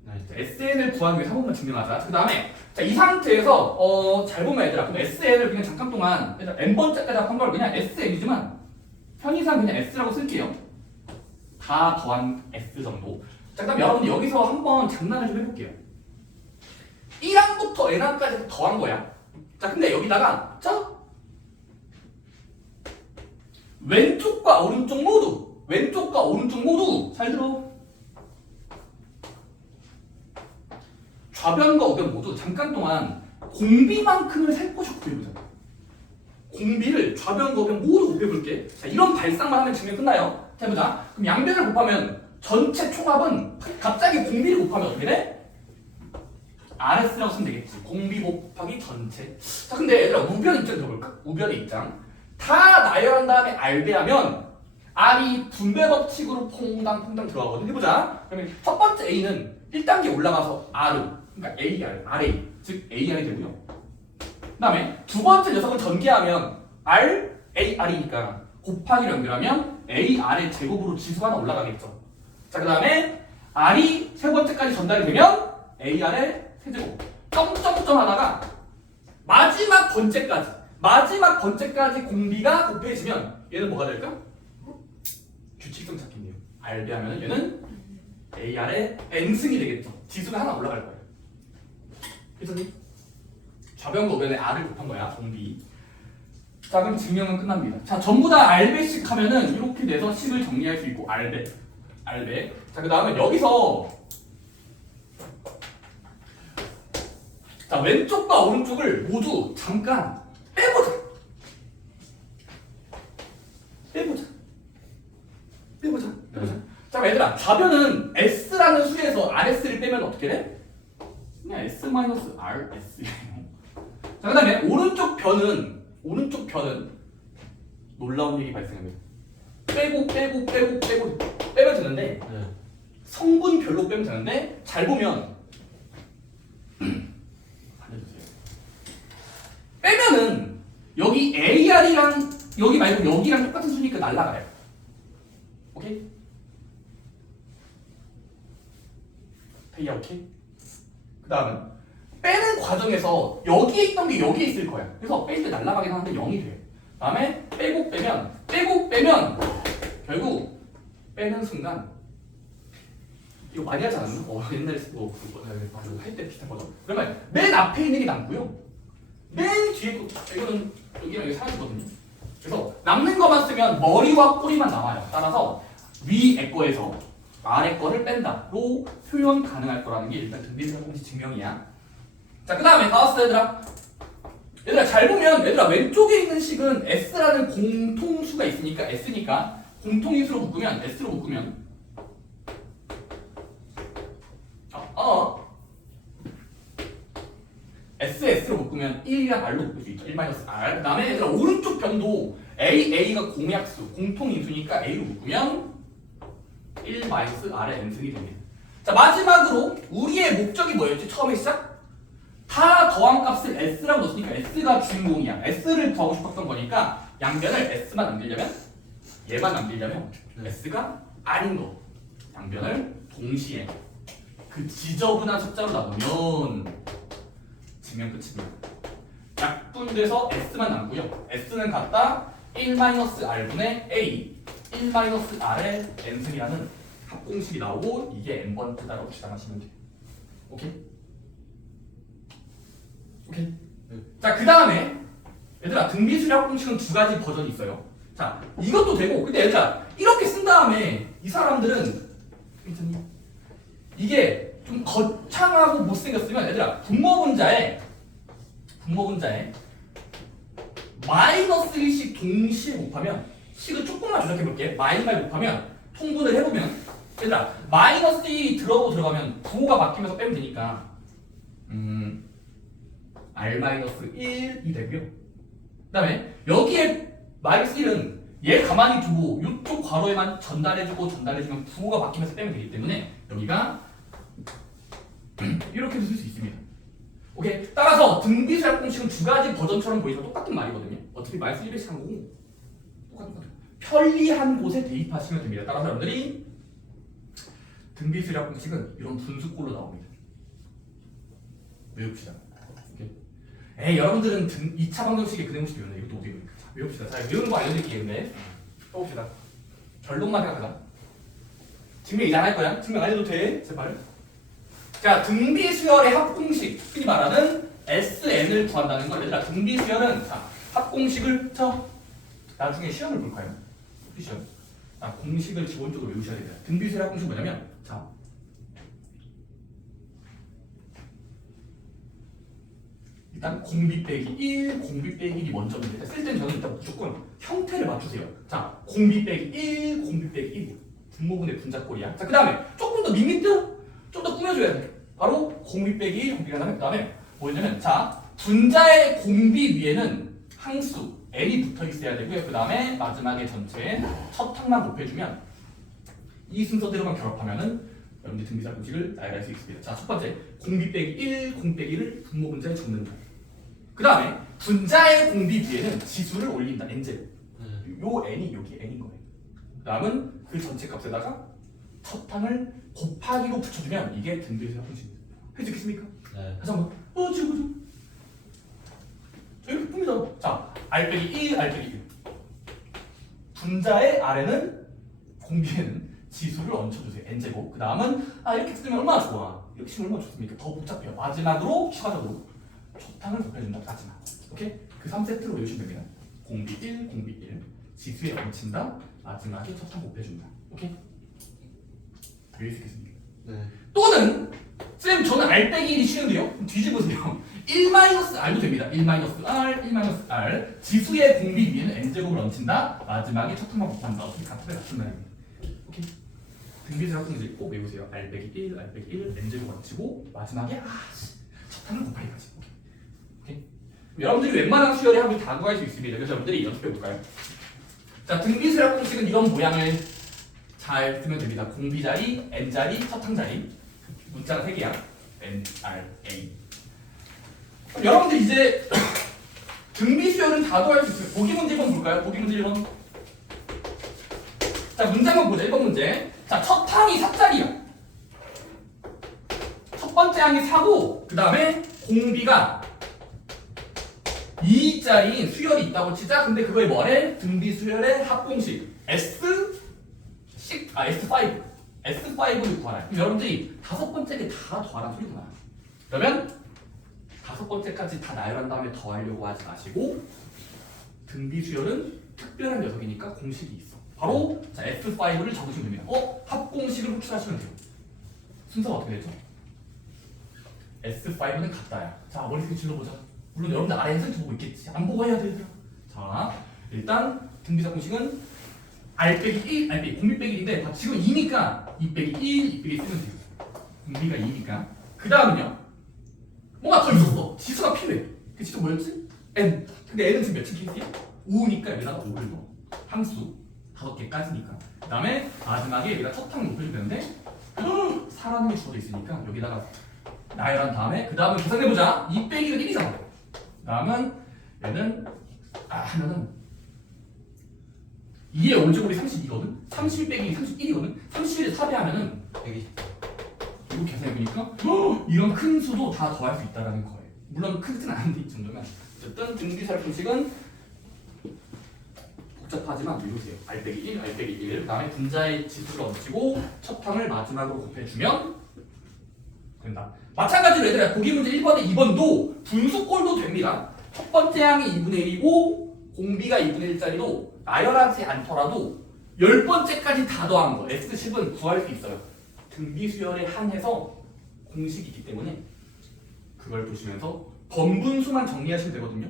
자, SN을 구하기 위해서 한 번만 증명하자. 그 다음에 이 상태에서 잘 보면 얘들아 그럼 SN을 그냥 잠깐 동안 n번째까지 한 걸 그냥 SN이지만 편의상 그냥 S라고 쓸게요. 다 더한 S 정도. 자, 그다음 여러분 여기서 한번 장난을 좀 해볼게요. 1항부터 n항까지 더한 거야. 자, 근데 여기다가 자 왼쪽과 오른쪽 모두 잘 들어. 좌변과 우변 모두 잠깐 동안 공비만큼을 살포시 곱해보자. 공비를 좌변과 우변 모두 곱해볼게. 자, 이런 발상만 하면 증명 끝나요. 자, 해보자. 그럼 양변을 곱하면 전체 총합은 갑자기 공비를 곱하면 어떻게 돼? RS라고 쓰면 되겠지. 공비 곱하기 전체. 자, 근데 얘들아 우변 입장 들어볼까? 우변의 입장. 다 나열한 다음에 R배하면 R이 분배 법칙으로 퐁당 들어가거든. 해보자. 그러면 첫 번째 A는 1단계 올라가서 R, 그러니까 AR, RA, 즉 AR이 되고요. 그 다음에 두 번째 녀석은 전개하면 R, AR이니까 곱하기를 연결하면 AR의 제곱으로 지수가 하나 올라가겠죠. 자, 그 다음에 R이 세 번째까지 전달이 되면 AR의 세제곱 점점점 하다가 마지막 번째까지 공비가 곱해지면 얘는 뭐가 될까? 규칙성 찾기네요. RB 하면 얘는 AR의 n승이 되겠죠. 지수가 하나 올라갈 거예요. 그래서니 좌변과 우변에 R을 곱한 거야, 공비. 자, 그럼 증명은 끝납니다. 자, 전부 다 R배씩 하면은 이렇게 돼서 식을 정리할 수 있고 R배. 자, 그 다음에 여기서 자, 왼쪽과 오른쪽을 모두 잠깐 빼보자. 자, 얘들아, 좌변은 S라는 수에서 RS를 빼면 어떻게 돼? 그냥 S-RS예요. 자, 그 다음에 오른쪽 변은 놀라운 일이 발생합니다. 빼면 되는데 네. 성분별로 빼면 되는데 잘 보면 알려주세요. 빼면은 여기 AR이랑 여기 말고 여기랑 똑같은 수니까 날라가요. 오케이? 페이야 오케이? 그 다음은 빼는 과정에서 여기에 있던 게 여기에 있을 거야. 그래서 뺄 때 날라가긴 하는데 0이 돼요. 그 다음에 빼고 빼면 결국 빼는 순간 이거 많이 하지 않았나? 옛날에 할때 비슷한 거죠. 그러면 맨 앞에 있는 게 남고요. 맨 뒤에 거 이거는 여기랑 여기 사라지거든요. 그래서 남는 것만 쓰면 머리와 꼬리만 남아요. 따라서 위에 거에서 아래 거를 뺀다로 표현 가능할 거라는 게 일단 등비수열 공식 증명이야. 자, 그 다음에 다 왔어 얘들아 잘 보면 얘들아 왼쪽에 있는 식은 S라는 공통수가 있으니까 S니까 공통인수로 묶으면 S로 묶으면 S로 묶으면 1이랑 R로 묶을 수 있죠. 1-R. 그 다음에 얘들아 오른쪽 변도 A가 공약수, 공통인수니까 A로 묶으면 1-R의 n승이 됩니다. 자, 마지막으로 우리의 목적이 뭐였지? 처음에 시작? 다 더한 값을 S라고 넣었으니까 S가 주인공이야. S를 구하고 싶었던 거니까 양변을 S만 남기려면 얘만 남기려면 S가 R인 거. 양변을 동시에 그 지저분한 숫자로 나누면 증명 끝입니다. 약분돼서 S만 남고요. S는 같다 1-R분의 A 1-R의 n승이라는 합공식이 나오고 이게 n번째다라고 주장하시면 돼요. 오케이? 자, 그 다음에 얘들아 등비수열 합공식은 두 가지 버전이 있어요. 자, 이것도 되고 근데 얘들아 이렇게 쓴 다음에 이 사람들은 괜찮니? 이게 좀 거창하고 못생겼으면 얘들아 분모분자에 마이너스 1씩 동시에 곱하면 식을 조금만 조작해볼게. 마이너스 곱하면 통분을 해보면 얘들아 마이너스 1이 들어가면 부호가 바뀌면서 빼면 되니까 R-1이 되고요. 그 다음에 여기에 마이너스 1은 얘 가만히 두고 이쪽 괄호에만 전달해주면 부호가 바뀌면서 빼면 되기 때문에 여기가 이렇게도 쓸 수 있습니다. 오케이? 따라서 등비수열 공식은 두 가지 버전처럼 보이지만 똑같은 말이거든요. 어차피 마이너스 1씩 한 거고 똑같은 편리한 곳에 대입하시면 됩니다. 따라서 여러분들이 등비수열 공식은 이런 분수꼴로 나옵니다. 외웁시다. 오케이? 여러분들은 2차 방정식의 근해공식 배웠네. 이것도 어디 보니까. 자, 외웁시다. 자, 외우는 거 알려드릴게요. 근데 써봅시다. 결론만 생각하자. 증명 이제 안 할 거야? 증명 안 해도 돼? 제발. 자, 등비수열의 합공식, 흔히 말하는 SN을 구한다는 걸 얘들아 등비수열은 자, 합공식을 나중에 시험을 볼까요? 시험. 공식을 기본적으로 외우셔야 됩니다. 등비수열 합공식은 뭐냐면 자, 일단 공비 빼기 1, 공비 빼기 1이 먼저입니다. 쓸 때는 저는 일단 무조건 형태를 맞추세요. 자, 공비 빼기 1, 공비 빼기 1. 분모분의 분자꼴이야. 자, 그 다음에 조금 더 밋밋해요. 좀 더 꾸며줘야 돼. 바로 공비 빼기 1, 공비가 나면 그 다음에 뭐냐면 자, 분자의 공비 위에는 항수 n이 붙어 있어야 되고요. 그 다음에 마지막에 전체에 첫 항만 곱해주면 이 순서대로만 결합하면은 여러분들 등비수열 공식을 나열할 수 있습니다. 자, 첫 번째 공비 빼기 1, 공 빼기 1을 분모 분자에 적는다. 그 다음에 분자의 공비 위에는 지수를 올린다. n제곱. 요 n이 여기 n인 거예요. 그 다음은 그 전체 값에다가 첫 항을 곱하기로 붙여주면 이게 등비수열 공식입니다. 해주겠습니까? 네. 다시 한번. 지금. 자, 이렇게 풉니다. 자, R 빼기 1, R 빼기 1. 분자의 R에는 공비에는 지수를 얹혀주세요. n제곱. 그 다음은 이렇게 쓰면 얼마나 좋아. 이렇게 쓰면 얼마나 좋습니까? 더 복잡해요. 마지막으로 추가적으로 초탕을 곱해준다. 마지막. 오케이? 그 3세트로 외우시면 됩니다. 공비 1, 공비 1. 지수에 얹힌다. 마지막에 초탕 곱해준다. 오케이? 외울 수 있겠습니까? 네. 또는 쌤 저는 R 빼기 1이 쉬운데요? 그럼 뒤집으세요. 1-R도 됩니다. 1-R, 1-R. 지수의 공비 위에는 n제곱을 얹힌다. 마지막에 첫항만 곱한다. 어떻게 같은 말입니다. 오케이? 등비수학공식 꼭 외우세요. R 빼기 1, R 빼기 1, n제곱 얹히고 마지막에 첫항을 곱하기까지. 오케이? 여러분들이 웬만한 수열의 합을 다 구할 수 있습니다. 그래서 여러분들이 연습해볼까요? 자, 등비수학 공식은 이런 모양을 잘 쓰면 됩니다. 공비 자리, n 자리, 첫항 자리. 문자가 3개야. n, r, a. 그럼 여러분들 이제 등비 수열은 다 더할 수 있어요. 보기 문제 1번 볼까요? 보기 문제 1번. 자, 문장만 보자. 1번 문제. 자, 첫 항이 4짜리야. 첫 번째 항이 4고 그 다음에 공비가 2짜리인 수열이 있다고 치자. 근데 그거에 뭐래? 등비 수열의 합공식 S5. S5를 구하라. 그럼 여러분들이 다섯 번째를 다 더하라는 소리구나. 그러면 다섯 번째까지 다 나열한 다음에 더하려고 하지 마시고 등비 수열은 특별한 녀석이니까 공식이 있어. 바로 자, S5를 적으시면 됩니다. 합공식을 호출하시면 돼요. 순서가 어떻게 되죠? S5는 같다야. 자, 머릿속에 질러보자. 물론 여러분들 아래 해설지 보고 있겠지. 안 보고 해야 되더라. 자, 일단 등비사 공식은 R 빼기 1, R 빼기 공비 빼기 1인데 지금 2니까 2 빼기 1, 2 빼기 쓰면 돼요. 공비가 2니까. 그 다음은요. 뭔가 더 있었어. 지수가 필요해. 그 지수 뭐였지? n. 근데 n은 지금 몇인 케이스야? 5니까 여기다가 5를 넣어. 함수 5개까지니까. 그 다음에 마지막에 여기다 첫항 높여주면 되는데 사라는 게 주어져 있으니까 여기다가 나열한 다음에 그 다음은 계산해보자. 2 빼기가 1이잖아. 그 다음은 얘는 하면은 2의 올제곱이 32거든? 32 빼기 31이거든? 31에 4배 하면은 120. 이거 계산해보니까 이런 큰 수도 다 더할 수 있다는 거예요. 물론 크진 않은데 이 정도면. 어쨌든 등비살 공식은 복잡하지만 외우세요. R 빼기 1, R 빼기 1. 그 다음에 분자의 지수를 얹히고 첫 항을 마지막으로 곱해주면 된다. 마찬가지로 얘들아 보기 문제 1번에 2번도 분수꼴도 됩니다. 첫 번째 항이 2분의 1이고 공비가 2분의 1짜리로 나열하지 않더라도 10번째까지 다 더한 거 S10은 구할 수 있어요. 등비 수열에 한해서 공식이 있기 때문에 그걸 보시면서 번분수만 정리하시면 되거든요.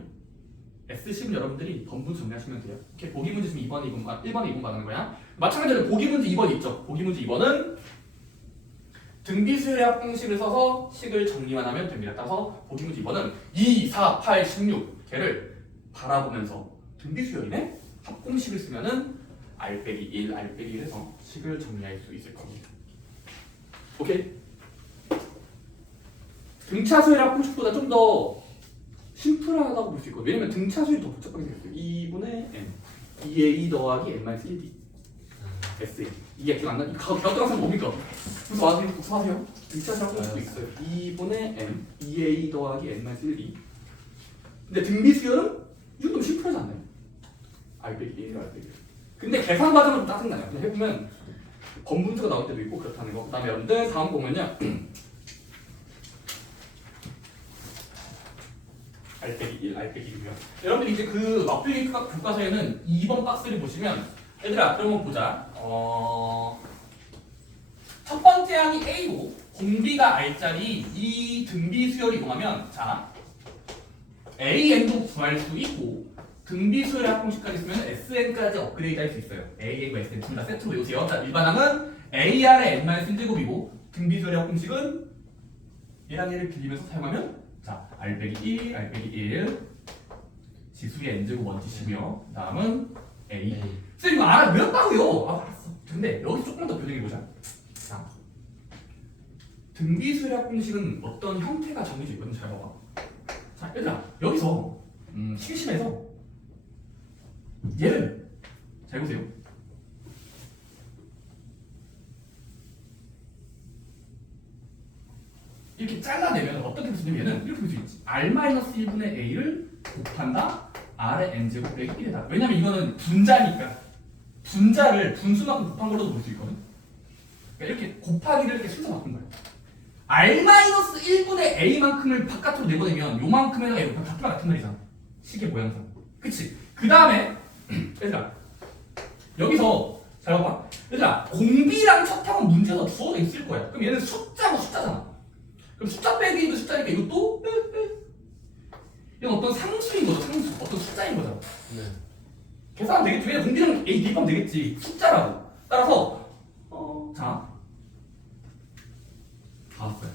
S10은 여러분들이 번분수 정리하시면 돼요. 이렇게 보기 문제 지금 1번에 2번 받는 거야. 마찬가지로 보기 문제 2번 있죠. 보기 문제 2번은 등비 수열의 합공식을 써서 식을 정리만 하면 됩니다. 따라서 보기 문제 2번은 2, 4, 8, 16 걔를 바라보면서 등비 수열이네? 합공식을 쓰면은 R 빼기 1, R 빼기 1 해서 식을 정리할 수 있을 겁니다. 오케이? 등차 수열의 합공식보다 좀 더 심플하다고 볼 수 있거든요. 왜냐면 등차 수열이 더 복잡하게 생겼어요. 2분의 n 2의 2 더하기 n-1b Sn 이게 기억 안 나? 갸우뚱한 뭡니까? 무슨 아세요? 등차 수열 합공식도 있어요. 2분의 n 2의 2 더하기 n-1b 근데 등비 수열은 이 정도면 심플하지 않나요? R 빼기 1, R 빼기 1. 근데 계산 과정은 좀 짜증나요. 그냥 해보면 건분수가 나올 때도 있고 그렇다는 거. 그 다음에 여러분들 다음 보면요. R 빼기 1, R 빼기 1이고요. 여러분들 이제 그 막필기 교과서에는 2번 박스를 보시면 얘들아 그러면 보자. 첫 번째 항이 A고 공비가 R짜리 이 등비 수열이 이동하면 자 AN도 구할 수 있고 등비 수열의 합공식까지 쓰면 SN까지 업그레이드 할 수 있어요. AN과 SN 둘 다 세트로 외우세요. 자, 일반항은 AR의 n-1제곱이고 등비 수열의 합공식은 얘랑 얘를 빌리면서 사용하면 자, R 빼기 1, R 빼기 1 지수의 n제곱 얹히시고요. 다음은 A. 쌤 이거 외웠다고요? 알았어. 근데 여기 조금 더 변형해보자. 자, 등비 수열의 합공식은 어떤 형태가 정해져 있거든. 잘 봐봐. 자, 얘들아 여기서 심심해서 얘를 잘 보세요. 이렇게 잘라내면 어떻게 볼 수 있냐면 얘는 이렇게 볼 수 있지. R-1분의 A를 곱한다 R의 N제곱 빼기 1이다. 왜냐면 이거는 분자니까 분자를 분수만큼 곱한 걸로도 볼 수 있거든. 그러니까 이렇게 곱하기를 이렇게 순서 바꾼 거야. R-1분의 A만큼을 바깥으로 내보내면 요만큼에다가 이거 같은 말이잖아. 식의 모양상. 그치? 그 다음에 얘들아 여기서 잘 봐봐. 얘들아 공비랑 척함은 문제에서 주어져 있을 거야. 그럼 얘는 숫자고 숫자잖아. 그럼 숫자 빼기도 숫자니까 이것도 이건 어떤 상수인 거죠. 상수. 어떤 숫자인 거잖아. 네. 계산하면 되겠지. 왜냐면 공비랑 A 대입하면 되겠지. 숫자라고. 따라서 자 다 왔어요.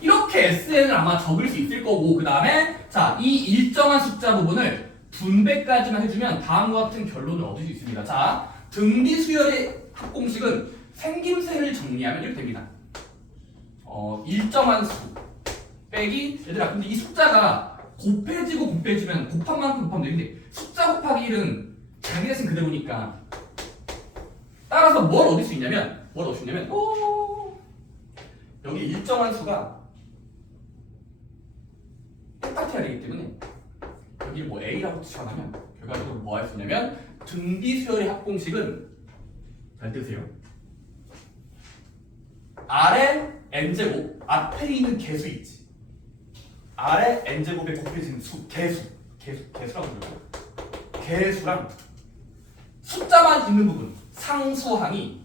이렇게 SN을 아마 적을 수 있을 거고 그 다음에 자 이 일정한 숫자 부분을 분배까지만 해주면 다음과 같은 결론을 얻을 수 있습니다. 자 등비수열의 합공식은 생김새를 정리하면 이렇게 됩니다. 일정한 수 빼기 얘들아 근데 이 숫자가 곱해지고 곱해지면 곱한 만큼 곱하면 되는데 숫자 곱하기 1은 자기 자신 그대로니까 따라서 뭘 얻을 수 있냐면 여기 일정한 수가 똑같아야 되기 때문에 여기 뭐 A라고 치환하면 결과적으로 뭐 할 수 있냐면 등비수열의 합공식은 잘 뜨세요. R의 N제곱 앞에 있는 개수 있지. R의 N제곱에 곱해지는 수, 개수라고 부르고 개수랑 숫자만 있는 부분 상수항이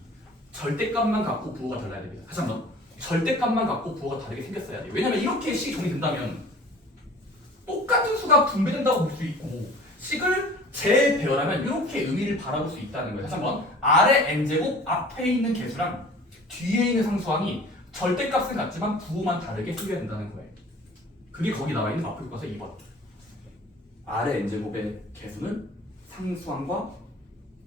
절대값만 갖고 부호가 달라야 됩니다. 다시 한번 절대값만 갖고 부호가 다르게 생겼어야 돼요. 왜냐면 이렇게 식이 정리된다면 똑같은 수가 분배된다고 볼 수 있고 식을 재배열하면 이렇게 의미를 바라볼 수 있다는 거예요. 다시 한번 R의 N제곱 앞에 있는 개수랑 뒤에 있는 상수항이 절대값은 같지만 부호만 다르게 생겨야 된다는 거예요. 그게 거기 나와 있는 마표 교과서 2번. R의 N제곱의 개수는 상수항과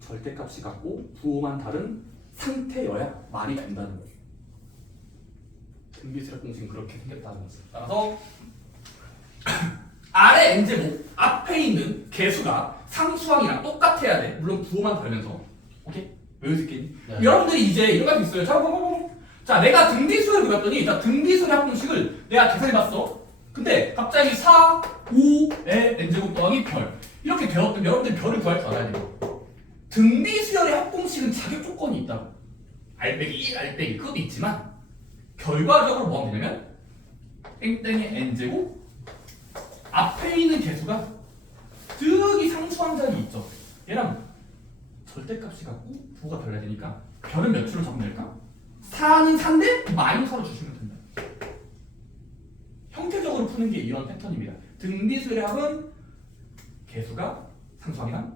절대값이 같고 부호만 다른 상태여야 말이 된다는 거예요. 등비수열 공식은 그렇게 생겼다는 거죠. 따라서 R의 N제곱 앞에 있는 개수가 상수항이랑 똑같아야 돼. 물론 부호만 다르면서. 오케이? 외울 수 있겠니? 네. 여러분들이 이제 이런 거 할 수 있어요. 자, 내가 등비수열을 그렸더니 자, 등비수열 합공식을 내가 계산해봤어. 근데 갑자기 4, 5의 N제곱 더하기 별 이렇게 되었더니 여러분들이 별을 구할 줄 알아야 돼요. 등비수열의 합공식은 자격 조건이 있다고. R 빼기 1, R 빼기 급이 있지만 결과적으로 뭐 하면 되냐면 땡땡의 N제곱 앞에 있는 개수가 저기 상수한 자리 있죠. 얘랑 절대값이 같고 부호가 달라야 되니까 별은 몇 줄로 적으면 될까? 4는 4인데 마이너스로 주시면 된다. 형태적으로 푸는 게 이런 패턴입니다. 등비수열의 합은 개수가 상수항이랑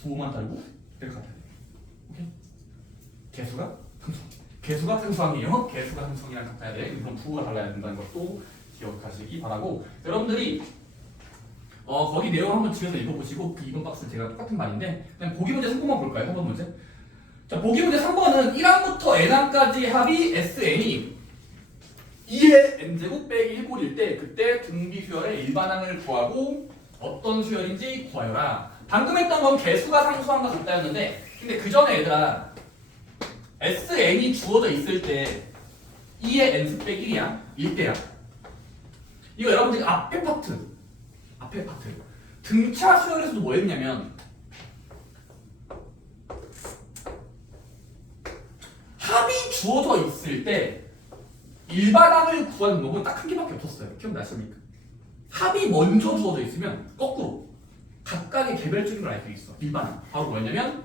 부호만 다르고 이렇게 같아요. 오케이? 개수가 상수항이에요. 개수가 상수항이랑 같아야 돼. 그럼 부호가 달라야 된다는 것도 기억하시기 바라고. 여러분들이 거기 내용 한번 집에서 읽어보시고 그 2번 박스 제가 똑같은 말인데 그냥 보기 문제 3번만 볼까요? 3번 문제. 자, 보기 문제 3번은 1항부터 n항까지 합이 SN이 2의 n제곱 빼기 1꼴일 때 그때 등비수열의 일반항을 구하고 어떤 수열인지 구하여라. 방금 했던 건 개수가 상수항과 같다였는데 근데 그 전에 얘들아 SN이 주어져 있을 때 2의 n수 빼기 1이야. 1대야. 이거 여러분들이 앞에 파트 등차 수열에서도 뭐 했냐면 합이 주어져 있을 때 일반항을 구하는 놈은 딱 한 개밖에 없었어요. 기억나십니까? 합이 먼저 주어져 있으면 거꾸로 각각의 개별적인 걸 알 수 있어. 일반항 바로 뭐였냐면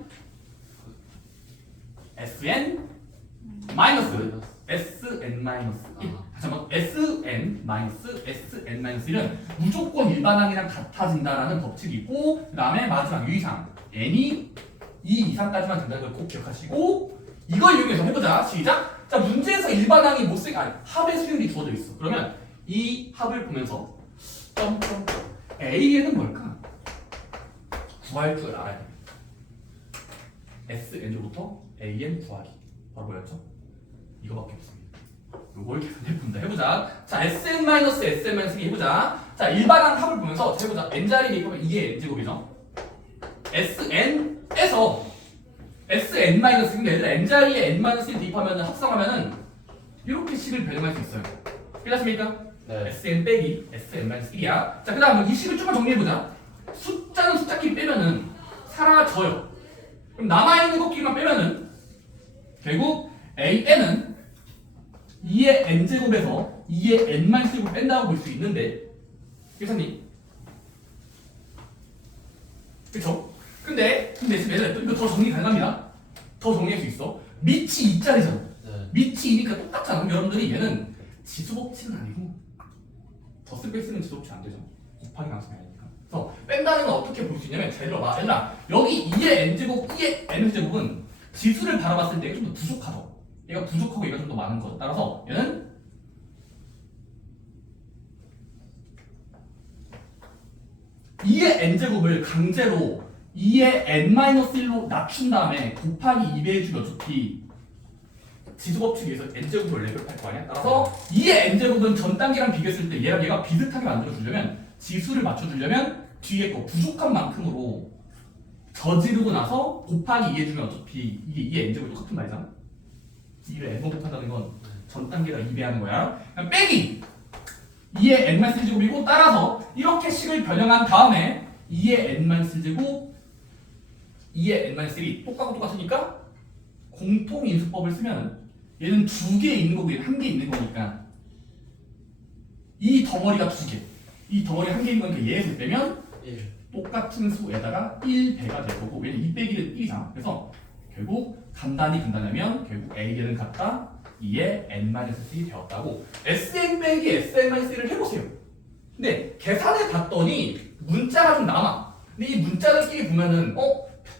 SN 마이너스 SN 마이너스 1. 다시 한번 SN 마이너스 SN 마이너스 1은 무조건 일반항이랑 같아진다라는 법칙이 있고 그 다음에 마지막 유의사항 n이 2 이상까지만 된다는 걸 꼭 기억하시고 이걸 이용해서 해보자. 시작. 자, 문제에서 일반항이 합의 수열이 주어져 있어. 그러면 이 합을 보면서 A는 뭘까? 구할 줄 알아야 돼. SN조부터 AN 구하기. 바로 뭐였죠? 이거밖에 없습니다. 이걸 계산해본다. 해보자. 자, SN-SN-2 해보자. 자, 일반항 합을 보면서 해보자. N자리 대입하면 이게 N제곱이죠. SN에서 Sn 마이너스 근데 얘들 n 자리에 n-1 대입하면 합성하면은 이렇게 식을 변형할 수 있어요. 괜찮습니까? 네. Sn 빼기 Sn-1이야. 자, 그 다음 이 식을 조금만 정리해보자. 숫자는 숫자끼리 빼면은 사라져요. 그럼 남아있는 것끼리만 빼면은 결국 AN은 2의 n제곱에서 2의 n-1을 뺀다고 볼 수 있는데 교사님 그쵸? 근데 지금 이거 더 정리 가능합니다. 더 정리할 수 있어. 밑이 2짜리잖아. 네. 밑이 2니까 똑같잖아. 그럼 여러분들이 얘는 지수법칙은 아니고 더스 빼쓰는 지수법칙 안 되죠. 곱하기 나누기 아니니까. 그래서 뺀다는 건 어떻게 볼 수 있냐면 잘 들어봐. 얘들아 여기 2의 n제곱 2의 n제곱은 지수를 바라봤을 때 좀 더 부족하죠. 얘가 부족하고 얘가 좀 더 많은 거죠. 따라서 얘는 (2의 n제곱을) 강제로 2의 n-1로 낮춘 다음에 곱하기 2배 해주면 어차피 지수법칙에 의해서 n제곱을 레벨할 거 아니야? 따라서 2의 n제곱은 전 단계랑 비교했을 때 얘랑 얘가 비슷하게 만들어주려면 지수를 맞춰주려면 뒤에 거 부족한 만큼으로 저지르고 나서 곱하기 2 해주면 어차피 이게 2의 n제곱이 똑같은 말이잖아. 2를 n번 곱한다는 건 전 단계가 2배 하는 거야. 그럼 빼기 2의 n-1제곱이고 따라서 이렇게 식을 변형한 다음에 2의 n-1제곱 2의 n-1이 똑같으니까 공통인수법을 쓰면 얘는 2개 있는 거고 얘는 1개 있는 거니까 이 덩어리가 2개 이 덩어리 1개 있는 거니까 얘에서 빼면 1. 똑같은 수에다가 1배가 될 거고 얘는 2 빼기는 1이잖아. 그래서 결국 간단하면 결국 A는 같다 2의 n-1이 되었다고 Sn 빼기 Sn-1을 해보세요. 근데 계산해 봤더니 문자가 좀 남아. 근데 이 문자들끼리 보면은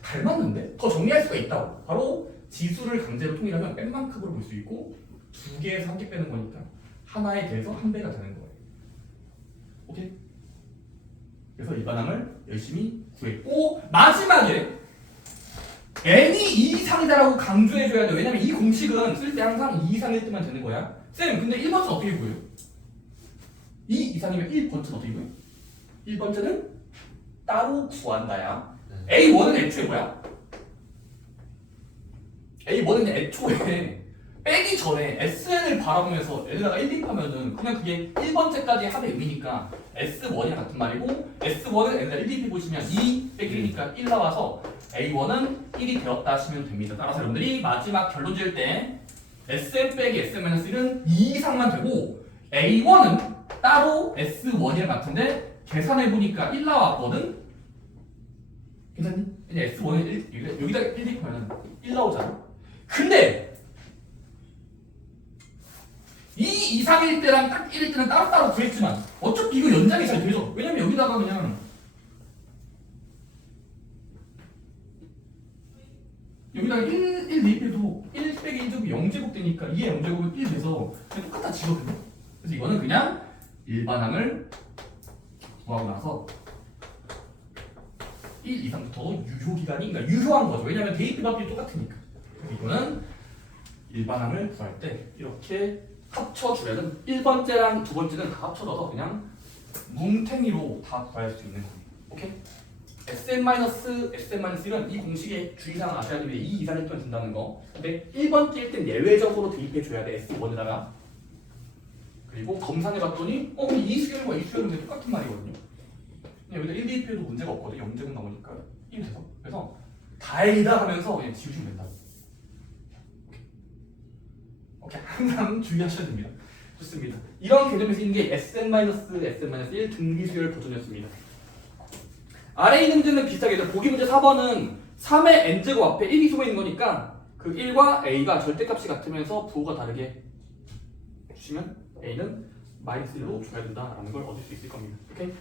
닮았는데? 더 정리할 수가 있다고. 바로 지수를 강제로 통일하면 뺀만큼으로 볼 수 있고 2개에서 1개 빼는 거니까 하나에 대해서 1배가 되는 거예요. 오케이? 그래서 이 반항을 열심히 구했고 마지막에 n이 2 이상이다라고 강조해줘야 돼요. 왜냐면 이 공식은 쓸 때 항상 2 이상일 때만 되는 거야. 쌤 근데 1번째는 어떻게 보여요? 2 이상이면 1번째는 어떻게 보여요? 1번째는 따로 구한다야. A1은 애초에 뭐야? A1은 애초에 빼기 전에 SN을 바라보면서 L에다가 1 대입하면은 그냥 그게 1번째까지 합의 의미니까 S1이랑 같은 말이고 S1은 L에다 1 대입해 보시면 2 빼기 1이니까 1 나와서 A1은 1이 되었다 하시면 됩니다. 따라서 여러분들이 마지막 결론 지을 때 SM 빼기 SM-1은 2 이상만 되고 A1은 따로 S1이랑 같은데 계산해보니까 1 나왔거든? 괜찮니? 이제 S1은 1, 여기다 1 대입하면 1 나오잖아. 근데 2 이상일 때랑 딱 1일 때는 따로따로 구했지만 어차피 이거 연장이 잘 되죠. 왜냐면 여기다가 그냥 여기다가 1 대입해도 1 빼기 1제곱이 0제곱 되니까 2의 0제곱은 1 돼서 그냥 똑같아지거든요. 그래서 이거는 그냥 일반항을 구하고 나서 1 이상부터 유효기간이 그러니까 유효한 거죠. 왜냐면 대입 비합이 똑같으니까. 그래서 이거는 일반항을 구할 때 이렇게 합쳐주면은 1번째랑 2번째는 다 합쳐져서 그냥 뭉탱이로 다 구할 수 있는 겁니다. 오케이? SM-1은 이 공식의 주의사항 아셔야 됩니다. 2 이상일 때만 준다는 거. 근데 1번째일 땐 예외적으로 대입해줘야 돼. S1에다가. 그리고 검산해봤더니 이 수열과 이 수열은 똑같은 말이거든요. 그냥 여기다 1 대입해도 문제가 없거든요. 0제곱 나오니까 1 돼서. 그래서 다행이다 하면서 그냥 지우시면 된다. 오케이. 항상 주의하셔야 됩니다. 좋습니다. 이런 개념이 쓰이는 게 SM-1 등비수열 버전이었습니다. 아래 있는 문제는 비슷하게 해서 보기 문제 4번은 3의 n제곱 앞에 1이 숨어 있는 거니까 그 1과 a가 절대값이 같으면서 부호가 다르게 주시면 a는 -1로 줘야 된다라는 걸 얻을 수 있을 겁니다. 오케이?